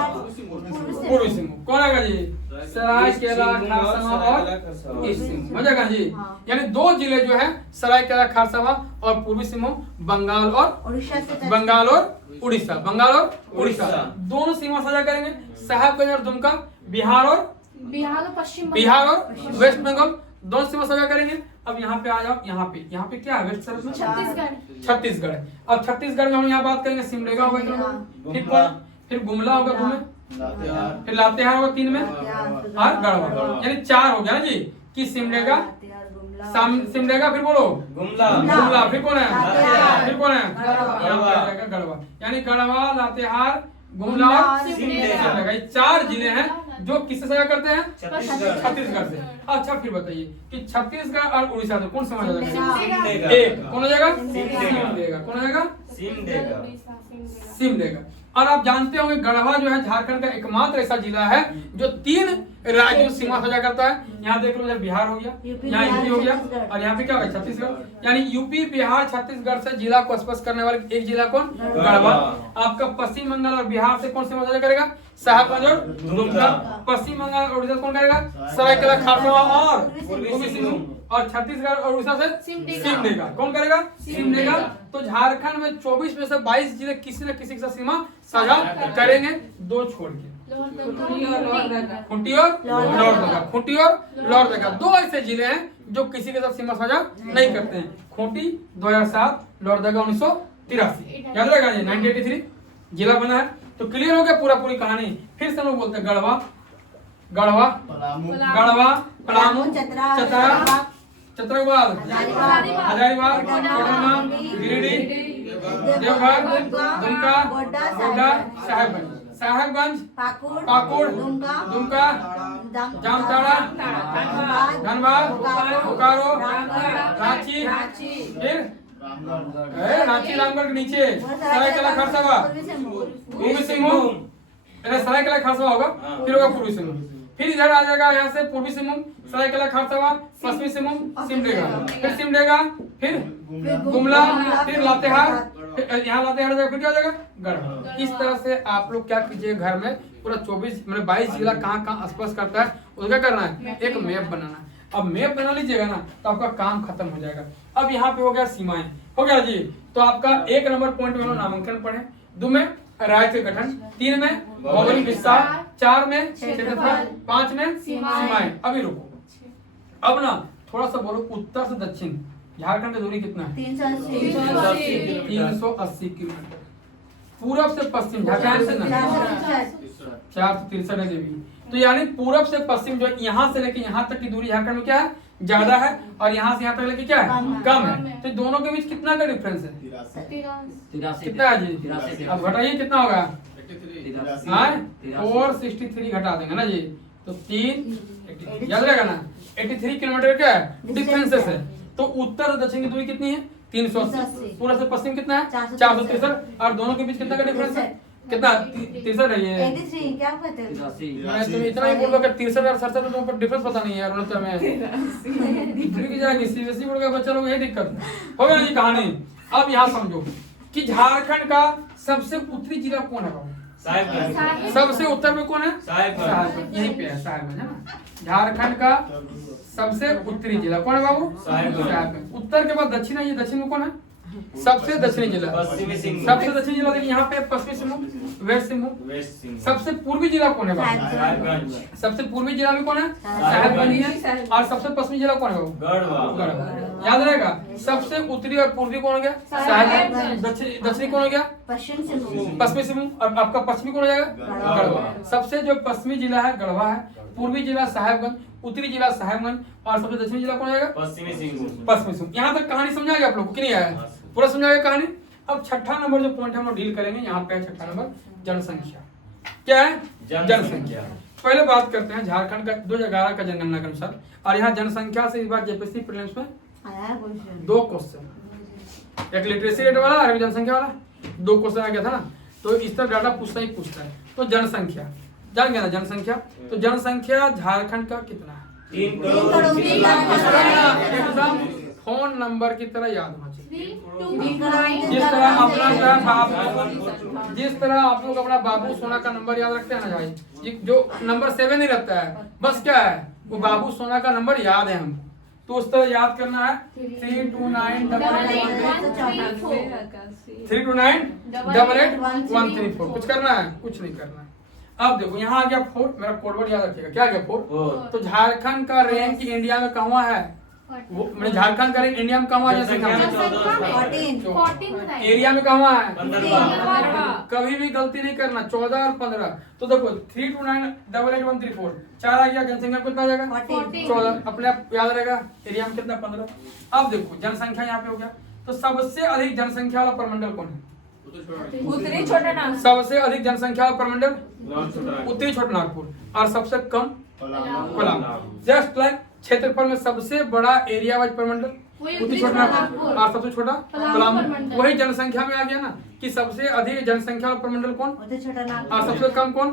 पूर्वी सिंहभूम। कौन आएगा जी सरायकेला खरसावां और ईस्ट सिंहभूम। मजेगा जी। यानी 2 जिले जो है सरायकेला खरसावां और पूर्वी सिंहभूम, बंगाल और उड़ीसा। बंगाल और उड़ीसा दोनों सीमा साझा करेंगे। साहिबगंज और दुमका बिहार और पश्चिम वेस्ट बंगाल दोनों सीमा साझा करेंगे। अब यहाँ पे आ जाओ, यहाँ पे क्या है वेस्ट साइड में छत्तीसगढ़। अब छत्तीसगढ़ में हम यहाँ बात करेंगे सिमडेगा होगा, फिर गुमला होगा 2 में, फिर लातेहार होगा 3 में और गढ़वा। यानी 4 हो गया ना जी कि सिमडेगा, फिर बोलो गुमला, फिर कौन है फिर कौन है गढ़वा। यानी गढ़वा, लातेहार, गुमला और सिमडेगा। ये 4 जिले हैं जो किससे साझा करते हैं छत्तीसगढ़ से। अच्छा फिर बताइए कि छत्तीसगढ़ और उड़ीसा से कौन साझा करेगा। एक कौन हो जाएगा सिमडेगा। कौन हो जाएगा सिमडेगा। और आप जानते होंगे गढ़वा जो है झारखंड का एकमात्र ऐसा जिला है जो 3 राज्यों से सीमा साझा करता है। यहाँ देख लो इधर बिहार हो गया, यहाँ यूपी हो गया और यहाँ पे क्या होगा छत्तीसगढ़। यानी यूपी, बिहार, छत्तीसगढ़ से जिला को स्पर्श करने वाले एक जिला कौन गढ़वा। आपका पश्चिम बंगाल और बिहार से कौन सीमा साझा करेगा साहिबगंज और दुमका। पश्चिम बंगाल और उड़ीसा कौन करेगा सरायकेला खरसावां और पूर्वी सिंहभूम। और छत्तीसगढ़ और उड़ीसा से सिमडेगा। कौन करेगा सिमडेगा। तो झारखंड में 24 में से 22 जिले किसी न किसी के साथ सीमा साझा करेंगे, 2 छोड़ के खूंटी और लोहरदगा। खूंटी और लोहरदगा 2 ऐसे जिले हैं जो किसी के साथ सीमा साझा नहीं करते हैं। खूंटी 2007, लोहरदगा 1983। याद रहेगा जी 1983 जिला बना है। तो क्लियर हो गया पूरा पूरी कहानी। फिर से हम लोग बोलते हैं गढ़वा, गढ़वा, गढ़वा, पलामू, चतरा, चतरा के बाद हजारीबाग, कोडरमा, गिरिडीह, देवघर, दुमका, गोड्डा, साहेबगंज, साहेबगंज, पाकुड़, दुमका, जामताड़ा, धनबाद, बोकारो, रांची, फिर रांची रामगढ़ के नीचे सरायकेला खरसावा, पूर्वी सिंहभूम, सरायकेला खरसावा होगा, फिर होगा पूर्वी सिंहभूम। फिर इधर आ जाएगा यहाँ से पूर्वी सिंहभूम, सरायकेला खरसावा, पश्चिमी सिंहभूम, सिमडेगा, फिर सिमडेगा, फिर गुमला, फिर लातेहार, यहाँ लातेहार जाएगा, फिर क्या हो जाएगा गढ़वा। इस तरह से आप लोग क्या कीजिए घर में पूरा 24 मतलब 22 जिला कहाँ कहाँ स्पर्श करता है उसका क्या करना है, एक मैप बनाना है। अब मैप बना लीजिएगा ना तो आपका काम खत्म हो जाएगा। अब यहाँ पे हो गया सीमाएं, हो गया जी। तो आपका 1 नंबर पॉइंट में नामांकन पढ़े, 2 में राज्य के गठन, 3 में भौगोलिक विस्तार, 4 में क्षेत्रफल, 5 में सीमाएं। अभी रुको, अब ना थोड़ा सा बोलो उत्तर से दक्षिण झारखंड की दूरी कितना है, 380 किलोमीटर। पूरब से पश्चिम झारखंड से ना 463 है देवी। तो यानी पूरब से पश्चिम जो यहाँ से लेके यहाँ तक की दूरी झारखंड में क्या है ज्यादा है, और यहाँ से यहाँ तक लेके क्या है कम है। तो दोनों के बीच कितना का डिफरेंस है, कितना है जी, अब घटाइए कितना होगा, 463 घटा देंगे ना जी, तो 3 याद रहेगा ना, 83 किलोमीटर क्या है डिफरेंसेस है। तो उत्तर और दक्षिण की दूरी कितनी है 380, पूर्व से पश्चिम कितना है 463, और दोनों के बीच कितना का डिफरेंस है, कितना 63 है ये 83 क्या कहते हैं मैं तुम इतना ही बोल रहा कि 63 और 67 में तुम डिफरेंस पता नहीं है यार, 69 में फिर की जाएगी सीबीएसई बोर्ड का बच्चा लोग, यही दिक्कत हो गया जी कहानी। अब यहाँ समझो कि झारखंड का सबसे उत्तरी जिला कौन है बाबू, साहेबगंज। सबसे उत्तर में कौन है साहेबगंज। यहीं पे है साहेबगंज है ना। झारखंड का सबसे उत्तरी जिला कौन है बाबू, साहेबगंज। उत्तर के बाद दक्षिण है, ये दक्षिण में कौन है सबसे दक्षिणी जिला, पश्चिमी सिंहभूम। सबसे दक्षिणी जिला देखिए यहाँ पे पश्चिमी सिंहभूम, वेस्ट सिंहभूम। सबसे पूर्वी जिला कौन है बाबू, साहेबगंज। सबसे पूर्वी जिला में कौन है साहेबगंज है, और सबसे पश्चिमी जिला कौन है बाबू गढ़वा। याद रहेगा, सबसे उत्तरी और पूर्वी कौन हो गया साहेबगंज, दक्षिणी कौन हो गया पश्चिम सिंहभूम, पश्चिमी सिंहभूम, और आपका पश्चिमी कौन हो जाएगा गढ़वा। सबसे जो पश्चिमी जिला है गढ़वा है, पूर्वी जिला साहेबगंज, उत्तरी जिला साहेबगंज, और सबसे दक्षिणी जिला कौन हो जाएगा पश्चिमी सिंहभूम। पश्चिमी सिंहभूम। यहाँ तक कहानी समझा गया आप लोग कि नहीं आया, पूरा समझा गया कहानी। अब छठा नंबर जो पॉइंट हम लोग डील करेंगे यहाँ पे है छठा नंबर जनसंख्या। क्या है जनसंख्या। पहले बात करते हैं झारखंड का 2011 का जनगणना के अनुसार, और यहाँ जनसंख्या से इस बार जेपीएससी प्रीलिम्स में आया क्वेश्चन 2 क्वेश्चन, एक लिटरेसी रेट वाला और एक जनसंख्या वाला, 2 क्वेश्चन आ गया था ना। तो इस तरह डाटा पूछता ही पूछता है। तो जनसंख्या जान गया ना जनसंख्या, तो जनसंख्या झारखंड का कितना है 3 करोड़ 3 लाख। एकदम फोन नंबर की तरह याद होना चाहिए। 329 जिस तरह अपना जो है बाबू, जिस तरह आप लोग अपना बाबू सोना का नंबर याद रखते हैं ना भाई, जो नंबर 7 नहीं रहता है, बस क्या है वो बाबू सोना का नंबर याद है हमको, तो उस तरह याद करना है 3298813 कुछ करना है, कुछ नहीं करना है। अब देखो यहाँ आ गया 4, मेरा कोडवर्ड याद रखिएगा, क्या आ गया 4। तो झारखंड का रैंक इंडिया में कहाँ है, वो मैंने झारखंड का रैंक इंडिया में कहाँ है, एरिया में कहाँ है, 15। कभी भी गलती नहीं करना, 14 और 15। तो देखो 3298813 4 आ गया, जनसंख्या कितना आ जाएगा 14, अपने आप याद रहेगा, एरिया में कितना 15। अब देखो जनसंख्या यहाँ पे हो गया, तो सबसे अधिक जनसंख्या वाला प्रमंडल कौन है, उत्तरी छोटा नाम सबसे अधिक जनसंख्या वाला प्रमंडल उत्तरी छोटानागपुर, और सबसे कम पलामू। जस्ट लाइक क्षेत्रफल में सबसे बड़ा एरिया वाइज प्रमंडल उत्तरी छोटानागपुर और सबसे छोटा पलामू। वही जनसंख्या में आ गया ना कि सबसे अधिक जनसंख्या वाला प्रमंडल कौन और सबसे कम कौन,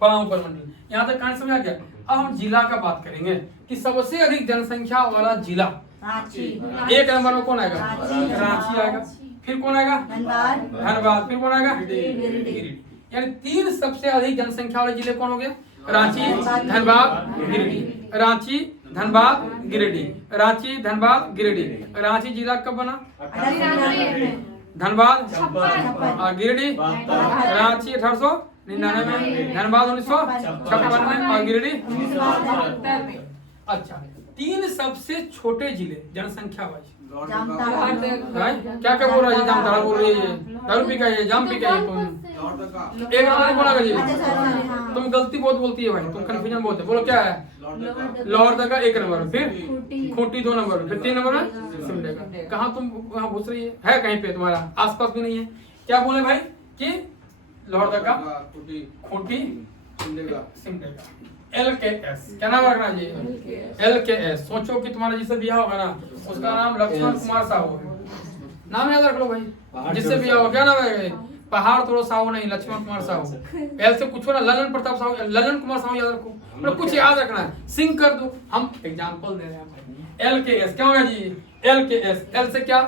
पलामू प्रमंडल। यहाँ तक कहानी समझ आ गया। अब हम जिला का बात करेंगे कि सबसे अधिक जनसंख्या वाला जिला रांची, 1 नंबर में कौन आएगा, रांची आएगा, फिर कौन आएगा धनबाद, फिर कौन आएगा गिरिडीह। यानी 3 सबसे अधिक जनसंख्या वाले जिले कौन हो गए, रांची धनबाद गिरिडीह, रांची धनबाद गिरिडीह, रांची धनबाद गिरिडीह। रांची जिला कब बना, धनबाद और गिरिडीह, रांची 1899 में, धनबाद 1956 में, और गिरिडीह। अच्छा 3 सबसे छोटे जिले जनसंख्या वाइज, क्या क्या बोल रहा है, जामताड़ा बोल रही है, दारू पी का है, जाम पी का है, एक नंबर नहीं बोला जी। अच्छा सर हाँ तुम गलती बहुत बोलती है भाई, तुम कंफ्यूजन बहुत है। बोलो क्या है? लोहरदगा 1 नंबर, फिर खूंटी 2 नंबर, फिर 3 नंबर में सिमडेगा। कहाँ तुम वहाँ घुस रही है कहीं पे तुम्हारा आसपास भी नहीं है। क्या बोले भाई कि लोहरदगा, खूंटी, सिमडेगा। LKS क्या नाम रखना जी? LKS। सोचो कि तुम्हारा जिससे ब्याह होगा ना उसका नाम लक्ष्मण कुमार साहू है। नाम याद रख लो भाई, जिससे ब्याह होगा। क्या नाम है? पहाड़ तोड़ो साहू नहीं, लक्ष्मण कुमार साहू। एल से पूछो ना, ललन प्रताप साहू, ललन कुमार साहू याद रखो। मतलब कुछ याद रखना है, सिंग कर दो। हम एग्जांपल दे रहे हैं। LKS क्या होगा जी? LKS। L से क्या?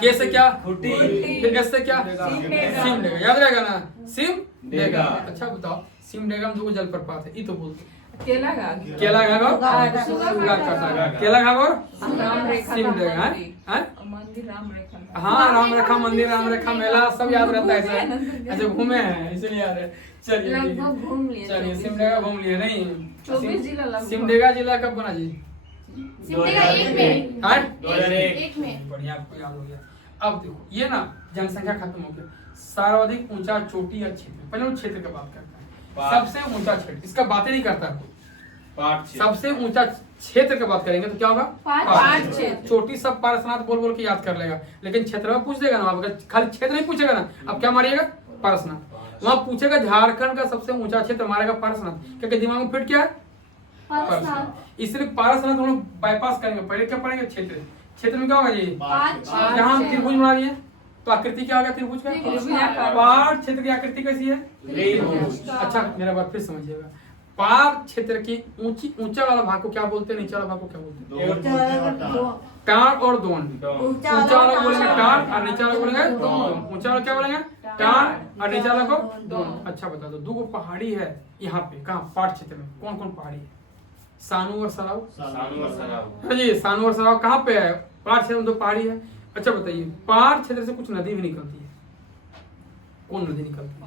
K से क्या? फिर S से क्या? सिमडेगा। याद रहेगा ना? सिमडेगा। अच्छा बताओ, सिमडेगा में 2 जलप्रपात है, ये तो बोलते केला केला घाघर, सुगा कटा। केला घाघर, सिमडेगा हैं? मंदिर राम रेखा। हाँ, राम रेखा मंदिर, राम रेखा मेला सब याद रहता है सर। अच्छा घूमे हैं इसलिए याद है। चलिए ठीक है। लगभग घूम लिए। चलिए सिमडेगा घूम लिए नहीं? 24 जिला लगभग। सिमडेगा जिला कब बना जी? सिमडेगा 1 में। हाँ? 1 में। बढ़िया, आपको याद हो गया। अब देखो ये ना जनसंख्या खत्म हो गया। सर्वाधिक ऊंचा चोटी या क्षेत्र, पहले वो क्षेत्र की बात करता है। सबसे ऊंचा क्षेत्र, इसका बातें नहीं करता है। सबसे ऊंचा क्षेत्र की बात करेंगे तो क्या होगा? पाट क्षेत्र। चोटी सब पारसनाथ बोल बोल के याद कर लेगा, लेकिन क्षेत्र में पूछ देगा ना। आप अगर खाली क्षेत्र नहीं पूछेगा ना, अब क्या मारिएगा? पारसनाथ। वहां पूछेगा झारखंड का सबसे ऊंचा क्षेत्र, मारेगा पारसनाथ, क्योंकि दिमाग में फिट क्या है? पारसनाथ। इसलिए पारसनाथ हम लोग बाईपास करेंगे। पहले क्या पढ़ेंगे? क्षेत्र। क्षेत्र में क्या होगा जी? यहाँ हम त्रिभुज बना रही है तो आकृति क्या होगा त्रिभुज का? पार क्षेत्र की आकृति कैसी है? अच्छा मेरा बात फिर समझिएगा। पार क्षेत्र की ऊंचा वाला भाग को क्या बोलते हैं, नीचे वाला भाग को क्या बोलते हैं? टार और दोन। ऊंचा वाला बोलेंगे टार और नीचे वाला बोलेंगे दोन। ऊंचा वाला क्या बोलेंगे? टार और नीचे वाला को दोन। अच्छा बता दो, 2 पहाड़ी है यहाँ पे, कहाँ? पार क्षेत्र में कौन कौन पहाड़ी है? सानू और सराव। हाँ जी, सानू और सराव कहाँ पे है? पार क्षेत्र में 2 पहाड़ी है। अच्छा बताइए, पार क्षेत्र से कुछ नदी भी निकलती है। कौन नदी निकलती है?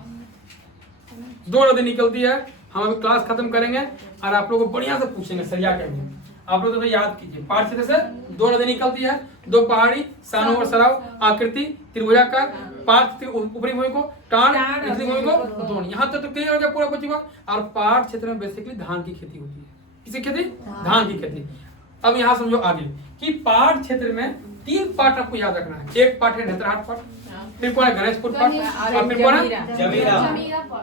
2 नदी निकलती है। हम अभी क्लास खत्म करेंगे और आप लोगों को बढ़िया से पूछेंगे सरिया के भी। आप लोग तो याद कीजिए, पार क्षेत्र से 2 नदी निकलती है, 2 पहाड़ी, सानू और सराव, आकृति त्रिभुजाकार, पार ऊपरी भूमि को टार, निचली भूमि को दोन। यहाँ तक तो क्लियर हो गया पूरा बच्ची बात। और पार क्षेत्र में बेसिकली धान की खेती होती है। किसकी खेती? धान की खेती। अब यहाँ समझो आगे कि पार क्षेत्र में 3 पार्ट आपको याद रखना है। एक पार्ट है नेत्रहाट पार्ट, फिर कौन है? गणेशपुर पार्ट, और फिर कौन है? जमीरा।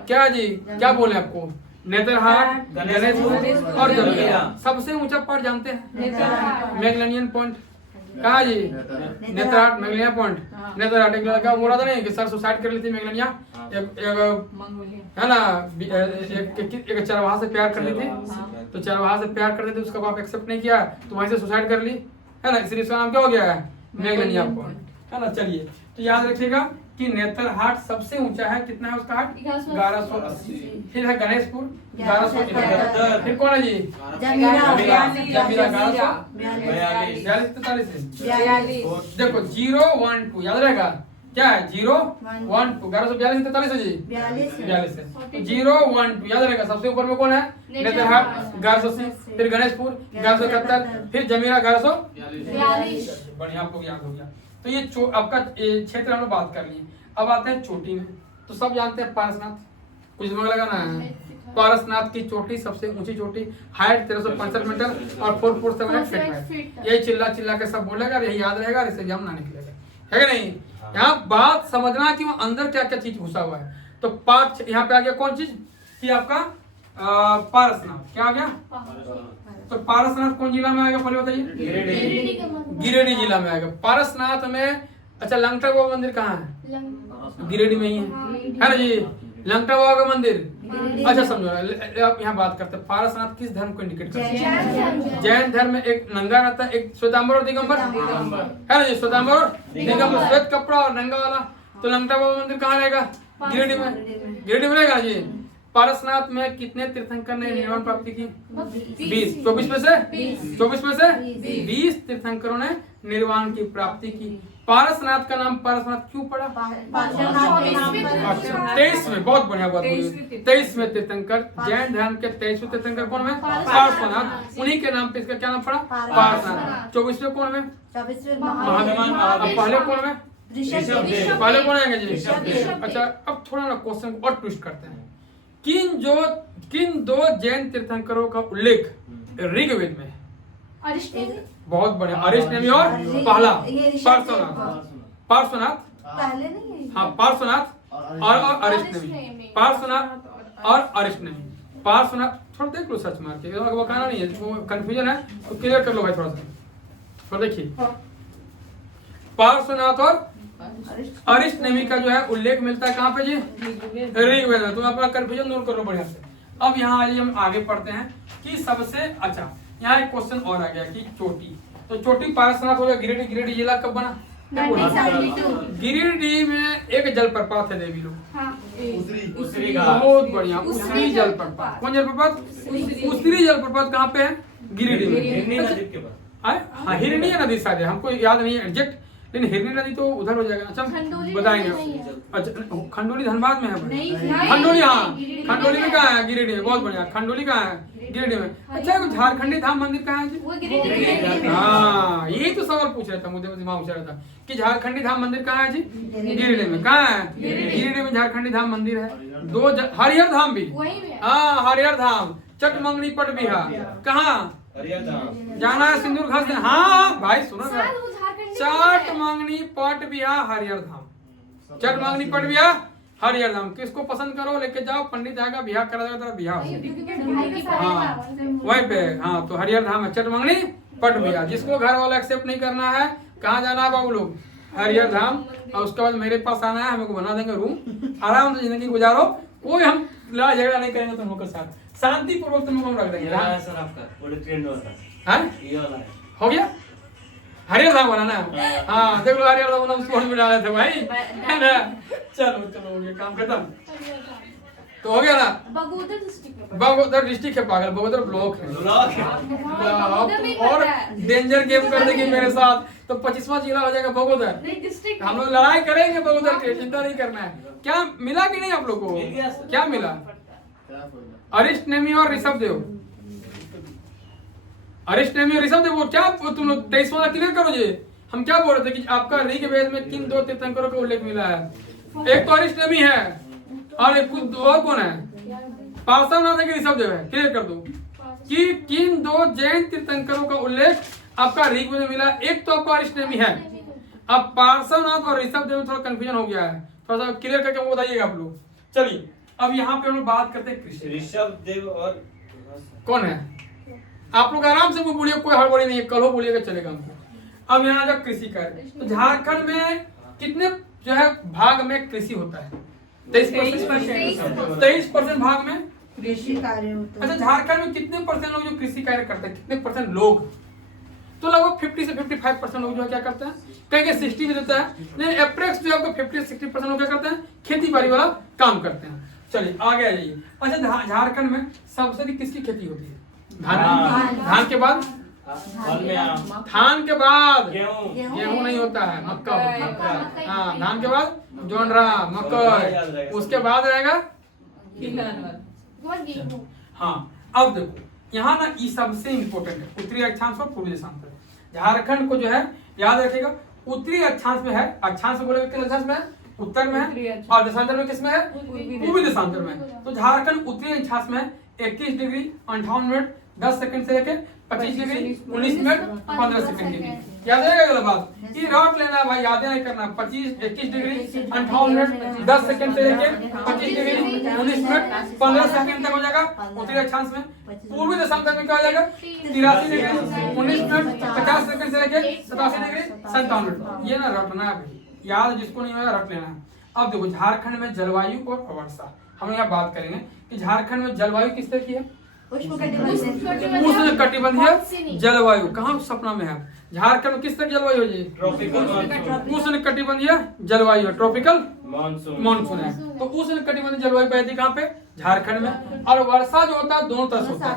क्या जी? क्या बोले आपको? नेत्रहाट, गणेशपुर और जमीरा। सबसे ऊंचा पार्ट जानते हैं? मैगलेनियन पॉइंट। कहा जी? नेत्रहाट, मैगलेनिया पॉइंट। नेत्रहाट एक लड़का बोला था नहीं कि सर सुसाइड कर ली थी मैगलेनिया, है ना? एक चरवाहा से प्यार कर ली थी, तो चरवाहा से प्यार करते थे, उसका बाप एक्सेप्ट नहीं किया तो वहीं से सुसाइड कर ली, है ना? इसलिए उसका नाम क्या हो गया है? मैगलेनिया पॉइंट, है ना? चलिए तो याद रखिएगा कि नेत्रहाट सबसे ऊंचा है। कितना है उसका हाट? 1180। फिर है गणेशपुर 1171। फिर कौन है जी? जमीरा। जमीरा 1142। देखो 0 1 2 याद रहेगा। क्या है? 0 1 2 1142 43 है जी? 42 है। तो 0 1 2 याद रहेगा। सबसे ऊपर में कौन है? नेत्रहाट 1180, फिर गणेशपुर 1171, फिर जमीरा 1142। बढ़िया, आपको याद हो गया। तो ये आपका क्षेत्र हम लोग बात कर लिए। अब आते हैं चोटी में। तो सब जानते हैं पारसनाथ, कुछ दिमाग लगाना है। पारसनाथ की चोटी सबसे ऊंची चोटी, हाइट 1365 मीटर और 447 फीट। यही चिल्ला चिल्ला के सब बोलेगा, यही याद रहेगा, इससे एग्जाम ना निकलेगा, है कि नहीं? यहाँ बात समझना कि वो अंदर क्या क्या चीज घुसा हुआ है। तो पार्ट यहाँ पे आ गया कौन चीज कि आपका पारसनाथ। क्या आ गया? तो पारसनाथ कौन जिला में आएगा पहले बताइए? गिरिडीह जिला में आएगा। पारसनाथ में अच्छा लंगटा बाबा मंदिर कहाँ है? गिरिडीह में ही है ना जी? लंगटा बाबा का मंदिर। अच्छा समझो, अब यहाँ बात करते हैं पारसनाथ किस धर्म को इंडिकेट करता है? जैन धर्म में एक नंगा रहता है, एक श्वेतांबर और दिगंबर, है ना जी? श्वेतांबर और दिगंबर, श्वेत कपड़ा और नंगा वाला। तो लंगटा बाबा मंदिर कहाँ रहेगा? गिरिडीह में। गिरिडीह में रहेगा जी। पारसनाथ में कितने तीर्थंकर ने निर्वाण प्राप्ति की? 20। 24 में से 20 तीर्थंकरों ने निर्वाण की प्राप्ति की। पारसनाथ का नाम पारसनाथ क्यों पड़ा? 23 में। बहुत बढ़िया बात बोली। 23वें तीर्थंकर, जैन धर्म के 23वें तीर्थंकर कौन है? पार्श्वनाथ। उन्हीं के नाम पे इसका क्या नाम पड़ा? पारसनाथ। 24वें कौन है? महावीर। अब पहले कौन है? ऋषभ देव। पहले कौन आएंगे जी? ऋषभ देव। अच्छा, अब थोड़ा ना क्वेश्चन को और ट्विस्ट करते हैं। किन दो जैन तीर्थंकरों का उल्लेख ऋग्वेद में है? अरिष्ट बहुत बढ़िया, अरिष्टनेमी और पहला ये ऋषभ पार्श्वनाथ। पार्श्वनाथ, पहले नहीं है। हाँ पार्श्वनाथ और अरिष्टनेमी। पार्श्वनाथ और अरिष्टनेमी। पार्श्वनाथ थोड़ा देख लो सर्च मार के, बताना नहीं है, वो कंफ्यूजन है तो क्लियर कर लो भाई थोड़ा सा। तो देखिए पार्श्वनाथ और अरिष्टनेमी का जो है उल्लेख मिलता है कहाँ पे जी? ऋग्वेद में। तुम अपना कंफ्यूजन दूर कर लो बढ़िया से। अब यहाँ आइए हम आगे पढ़ते हैं कि सबसे अच्छा यहाँ एक क्वेश्चन और आ गया कि चोटी, तो चोटी पार्श्वनाथ हो गया। गिरिडीह, गिरिडीह जिला कब बना? 1972। गिरिडीह में एक जलप्रपात है देवी लोग। हाँ उसरी घाट। बहुत बढ़िया, उसरी उसरी जलप्रपात। जलप्रपात। कौन जलप्रपात? उसरी जलप्रपात कहाँ पे है? गिरिडीह हिरनी में। नदी के पास। हाँ हिरणी नदी शायद है, हमको याद नहीं है एग्जैक्ट, लेकिन हिरनी नदी तो उधर हो जाएगा। अच्छा खंडोली बताएंगे। नदी नहीं है। अच्छा खंडोली धनबाद में है भाई। नहीं, खंडोली, हाँ गिरिडीह खंडोली में में कहाँ है? गिरिडीह में। बहुत बढ़िया, खंडोली कहाँ है? गिरिडीह में। अच्छा वो झारखंडी धाम मंदिर कहाँ है जी? वो गिरिडीह में। हाँ यही तो सवाल पूछ रहा था, मुझे दिमाग पूछ रहा था कि झारखंडी धाम मंदिर कहाँ है जी? गिरिडीह में। कहाँ है? गिरिडीह में झारखंडी धाम मंदिर है। हरिहर धाम भी, वही में। हाँ हरिहर धाम, चटमंगनी पट बिहार। कहाँ हरियर धाम। जाना है? सिंदूर घास देना। हाँ भाई सुनो ना, शायद वो झारखंड चाट मांगनी पट बिहार हरिहर धाम। चट मांगनी पट बिहार हरिहर धाम। किसको पसंद करो लेके जाओ, पंडित आएगा, बिहार करा जाएगा, तेरा बिहार हो। हाँ वहीं पे, हाँ तो हरिहर धाम है, चट मांगनी पट बिहार। जिसको घर वाला एक्सेप्ट नहीं करना है, कहाँ जाना है बाबू लोग? हरिहर धाम। और उसके बाद मेरे पास आना है, हम लोग बना देंगे रूम, आराम से जिंदगी गुजारो, कोई हम लड़ाई झगड़ा नहीं करेंगे तुम लोग के साथ, शांति पूर्वक तुम लोग हम रख देंगे। ये वाला सर आपका वो ट्रेंड होता है। हाँ? ये वाला है। हो गया हरिहर धाम वाला ना? हाँ देख लो हरिहर धाम हम स्पोर्ट में डाले थे भाई, है ना? चलो चलो हो गया काम खत्म। तो हो गया ना? बगोदर डिस्ट्रिक्ट में। बगोदर डिस्ट्रिक्ट है पागल, बगोदर ब्लॉक है। ब्लॉक है। बगोदर में और पड़ता है। डेंजर गेम कर देगी मेरे साथ तो 25वां जिला हो जाएगा बगोदर। नहीं डिस्ट्रिक्ट। हम लोग लड़ाई करेंगे बगोदर के, चिंता नहीं करना है। क्या मिला कि नहीं आप लोग को? मिल गया सर। क्या मिला? अरिष्टनेमी और ऋषभ देव। अरिष्टनेमी और ऋषभ देव वो क्या तुम लोग 23वां क्लियर करो जी। हम क्या बोल रहे थे कि आपका ऋग्वेद में किन दो तीर्थंकरों का उल्लेख मिला है? एक तो अरिष्टनेमी है और एक कुछ और कौन है? पार्श्वनाथ है कि ऋषभ देव है? क्लियर कर दो कि किन दो जैन तीर्थंकरों का उल्लेख आपका ऋग्वेद में मिला। एक तो आपका अरिष्टनेमी है, अब पार्श्वनाथ और ऋषभ देव में थोड़ा कंफ्यूजन हो गया है, थोड़ा सा क्लियर करके वो बताइएगा आप लोग। चलिए अब यहाँ पे हम लोग बात करते हैं कृषि। ऋषभ देव और कौन है? आप लोग आराम से वो बोलिए, कोई हड़बड़ी नहीं है, कल हो बोलिएगा चलेगा हमको। अब यहाँ जब कृषि कार्य, तो झारखंड में कितने जो है भाग में कृषि होता है? 23%। 23% भाग में कृषि कार्य होता अच्छा है। झारखंड में कितने परसेंट लोग जो कृषि कार्य करते हैं? कितने परसेंट लोग? तो लगभग 50 से 55% लोग जो है क्या करते हैं, कहीं 60 भी देता है, लेकिन अप्रोक्स जो आपको 50 से 60% लोग क्या करते हैं? खेती बाड़ी वाला काम करते हैं। चलिए आगे आ जाइए। अच्छा झारखंड में सबसे अधिक किसकी खेती होती है? धान। धान के बाद? फल में आम। धान के बाद गेहूं। गेहूं नहीं होता है, मक्का होता है। मक्का। हाँ धान के बाद जोंडरा, मकई, उसके बाद रहेगा गेहूं। हाँ। अब देखो यहाँ ना ये सबसे इम्पोर्टेंट है, उत्तरी अक्षांश और पूर्वी देशांतर। झारखंड को जो है याद रखेगा, उत्तरी अक्षांश में है, अक्षांश बोलेगा किस अक्षांश में है? उत्तर में है, और देशांतर में किसमें है? पूर्वी देशांतर में। तो झारखंड उत्तरी अक्षांश में 21 डिग्री 58 मिनट 10 सेकंड से लेकर 25 डिग्री 19 मिनट 15 सेकंड की। याद रहेगा अगला बात, ये रट लेना है भाई, याद नहीं करना। 21 डिग्री 58 मिनट 10 सेकंड से लेकर 25 डिग्री 19 मिनट 15 सेकंड तक हो जाएगा उत्तरी अक्षांश में। पूर्वी देशांतर में क्या हो जाएगा? 83 डिग्री 19 मिनट 50 सेकंड से लेकर 87 डिग्री 57 मिनट। ये ना रटना है भाई, याद जिसको नहीं होगा रट लेना है। अब देखो झारखंड में जलवायु और वर्षा, हम यहाँ बात करेंगे कि झारखंड में जलवायु किस तरह की है? उष्णकटिबंधीय जलवायु। कहाँ सपना में है? झारखंड में किस तरह की जलवायु है जी? ट्रॉपिकल उष्णकटिबंधीय जलवायु है, ट्रॉपिकल मानसून। मानसून है। तो उष्णकटिबंधीय जलवायु पैदा कहाँ पे? झारखंड में। और वर्षा जो होता है दोनों तरफ होता है।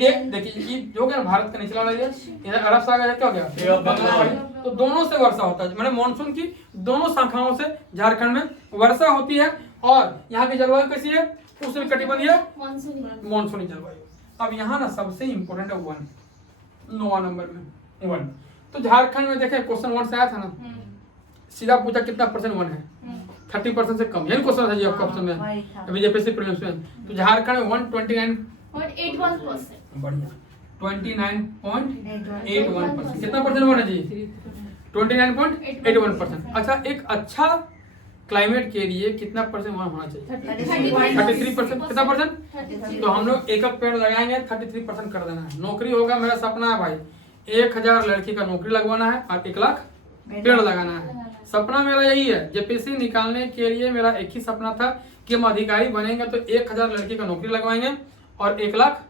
एक देखिए ये जो गया भारत का निचला वाला इधर अरब सागर क्या हो गया? बंगाल। तो दोनों से वर्षा होता है, मैंने मानसून की दोनों शाखाओं से झारखंड में वर्षा होती है। और यहाँ की जलवायु कैसी है? उष्णकटिबंधीय मानसूनी जलवायु। अब यहाँ ना सबसे इंपोर्टेंट है 1, 9 नंबर में 1। तो झारखंड में देखे क्वेश्चन 1 से आया था ना, सीधा पूछा कितना परसेंट वन है, 30% से कम, यही क्वेश्चन था जी आपका ऑप्शन में वही था। अभी जेपीएससी प्रीलिम्स में। तो झारखंड में 129 और 81%. बढ़िया 29.81%, कितना परसेंट वन है जी? 29.81%। अच्छा, एक अच्छा क्लाइमेट के लिए कितना परसेंट वन होना चाहिए? 33%। कितना परसेंट? 33. तो हम लोग एक पेड़ लगाएंगे, 33% कर देना है। नौकरी होगा, मेरा सपना है भाई 1000 लड़की का नौकरी लगवाना है और 1 लाख पेड़ लगाना है। सपना मेरा यही है। जेपीएससी निकालने के लिए मेरा एक ही सपना था कि हम अधिकारी बनेंगे तो 1000 लड़की का नौकरी लगवाएंगे और 1 लाख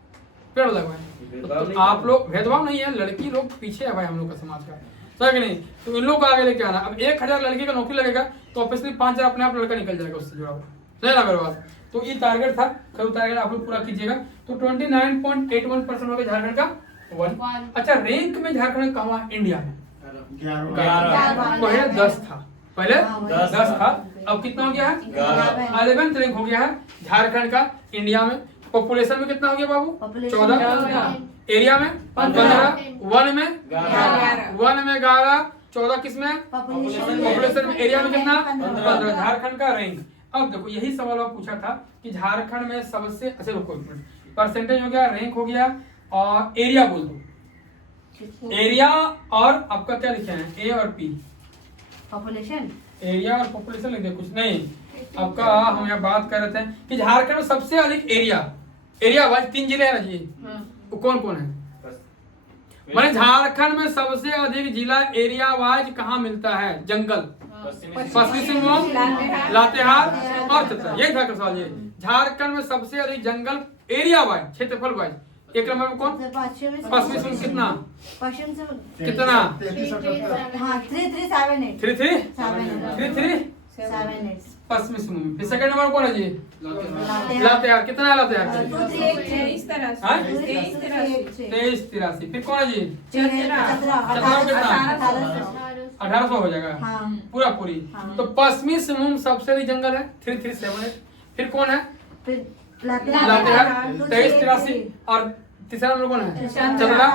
पेड़ लगवाएंगे। तो आप लोग, भेदभाव नहीं है, लड़की लोग पीछे है भाई हम लोग का समाज का, सही कि नहीं? तो इन लोग को आगे लेके आना। अब 1000 लड़की का नौकरी लगेगा तो ऑब्वियसली 5000 अपने आप लड़का निकल जाएगा उससे जुड़ा हुआ, सही ना मेरे बात? तो ये टारगेट था, खैर टारगेट आप लोग पूरा कीजिएगा। तो 29.81% हो गया झारखंड का 1। अच्छा, रैंक में झारखंड कहाँ है इंडिया में? 11। पहले 10 था, पहले हाँ, 10 था, अब कितना हो गया है? 11th रैंक हो गया है झारखंड का इंडिया में। पॉपुलेशन में कितना हो गया बाबू? Population 14। एरिया में 15। वन में 11। 14 किस में? पॉपुलेशन में। एरिया में कितना? 15। झारखंड का रैंक। अब देखो यही सवाल आप पूछा था कि झारखंड में सबसे, अच्छा रुको एक मिनट, परसेंटेज हो गया, रैंक हो गया और एरिया बोल दो। एरिया और आपका क्या लिखे हैं? ए और पी। पॉपुलेशन, एरिया और पॉपुलेशन लिख दे, कुछ नहीं। आपका हम यहाँ बात कर रहे थे कि झारखंड में सबसे अधिक एरिया वाइज 3 जिले हैं ना जी, वो कौन कौन है? मैंने झारखंड में सबसे अधिक जिला एरिया वाइज कहाँ मिलता है? जंगल, पश्चिमी सिंहभूम, लातेहार और चतरा। यही था सवाल ये। झारखंड में सबसे अधिक जंगल एरिया वाइज, क्षेत्रफल वाइज। 1 नंबर में कौन? पश्चिमी सिंहभूम कितना? पश्चिम से कितना? हाँ 3378 33 78 पश्चिमी सिंहभूम। फिर सेकंड नंबर कौन है जी? लातेहार। कितना है लातेहार? 2383। फिर कौन है जी? चतरा कितना? 1800 हो जाएगा हाँ। पूरा पूरी। हाँ। तो पश्चिमी सिंहभूम सबसे अधिक जंगल है 3378। फिर कौन है? लातेहार 2383 और तीसरा नंबर कौन है? चतरा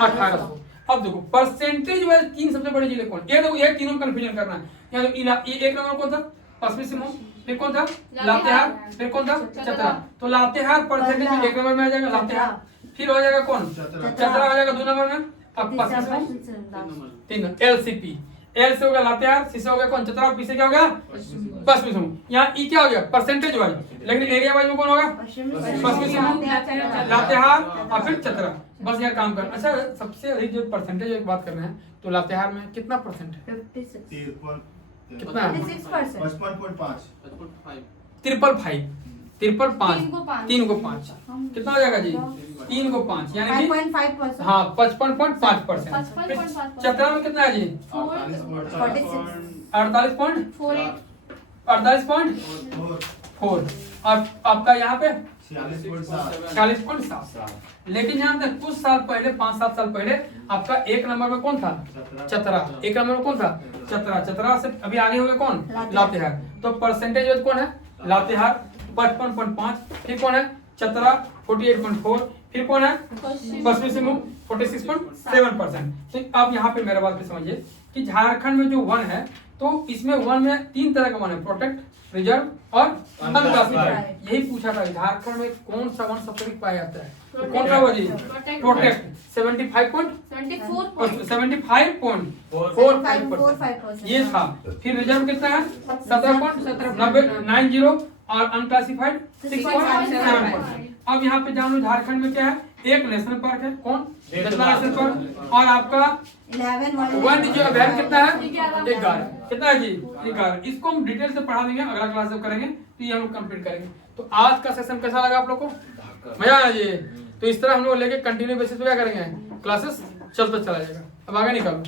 1800। अब देखो परसेंटेज वाइज 3 सबसे बड़े जिले कौन? ये देखो, ये तीनों कंफ्यूजन करना है। यहाँ देखो, ये 1 नंबर कौन था? पश्चिमी सिंहभूम। फिर कौन था? लातेहार। फिर कौन था? चतरा। तो लातेहार परसेंटेज में 1 नंबर में आ जाएगा लातेहार। फिर हो जाएगा कौन? चतरा हो जाएगा 2 नंबर में। अब पश्चिमी सिंहभूम 3। LCP, एल से हो गया लातेहार, सी से हो गया कौन? चतरा, पी से क्या हो गया? पश्चिमी सिंहभूम। यहाँ ई क्या हो गया? Percentage wise. लेकिन एरिया वाइज में कौन होगा? पश्चिमी सिंहभूम, लातेहार और फिर चतरा। बस यार काम कर। अच्छा, सबसे अधिक जो परसेंटेज की बात कर रहे हैं तो लातेहार में कितना परसेंट है? 56 कितना है? 56%। 55.5 3 को 5 कितना हो जाएगा जी? 3 को 5 यानी कि 5.5%। हाँ 55.5%। 55.5%। चतरा में कितना है जी? 48.4। और आपका यहाँ पे 46.7। लेकिन यहाँ पे कुछ साल पहले, 5-7 साल पहले आपका 1 नंबर में कौन था? चतरा। 1 नंबर में कौन था? चतरा से अभी आगे हो गया कौन? लातेहार। तो परसेंटेज कौन है? लातेहार 55.5। फिर कौन है? चतरा 48.4। फिर कौन है? पश्चिमी सिंहभूम 46.7%। तो अब यहाँ पे मेरा बात भी समझिए कि झारखंड में जो 1 है तो इसमें 1 में 3 तरह का 1 है, प्रोटेक्ट, रिजर्व और अनक्लासिफाइड। यही पूछा था झारखंड में कौन सा 1 सबसे अधिक पाया जाता है? तो कौन सा हुआ जी? प्रोटेक्ट 75.45%। ये था। फिर रिजर्व कितना है? 17.90 और अनक्लासिफाइड 6.7%। अब यहाँ पे जान लो झारखंड में क्या है? एक नेशनल पार्क है, कौन? जतला नेशनल पार्क। और आपका 11 वन जो अभ्यारण्य कितना है? 11। कितना है जी? 11। इसको हम डिटेल से पढ़ा देंगे, अगला क्लास जब करेंगे तो ये हम लोग कंप्लीट करेंगे। तो आज का सेशन कैसा लगा आप लोग को? मजा आया जी? तो इस तरह हम लोग लेके कंटिन्यू बेसिस पे क्या करेंगे? क्लासेस चलता चला जाएगा। अब आगे निकालो।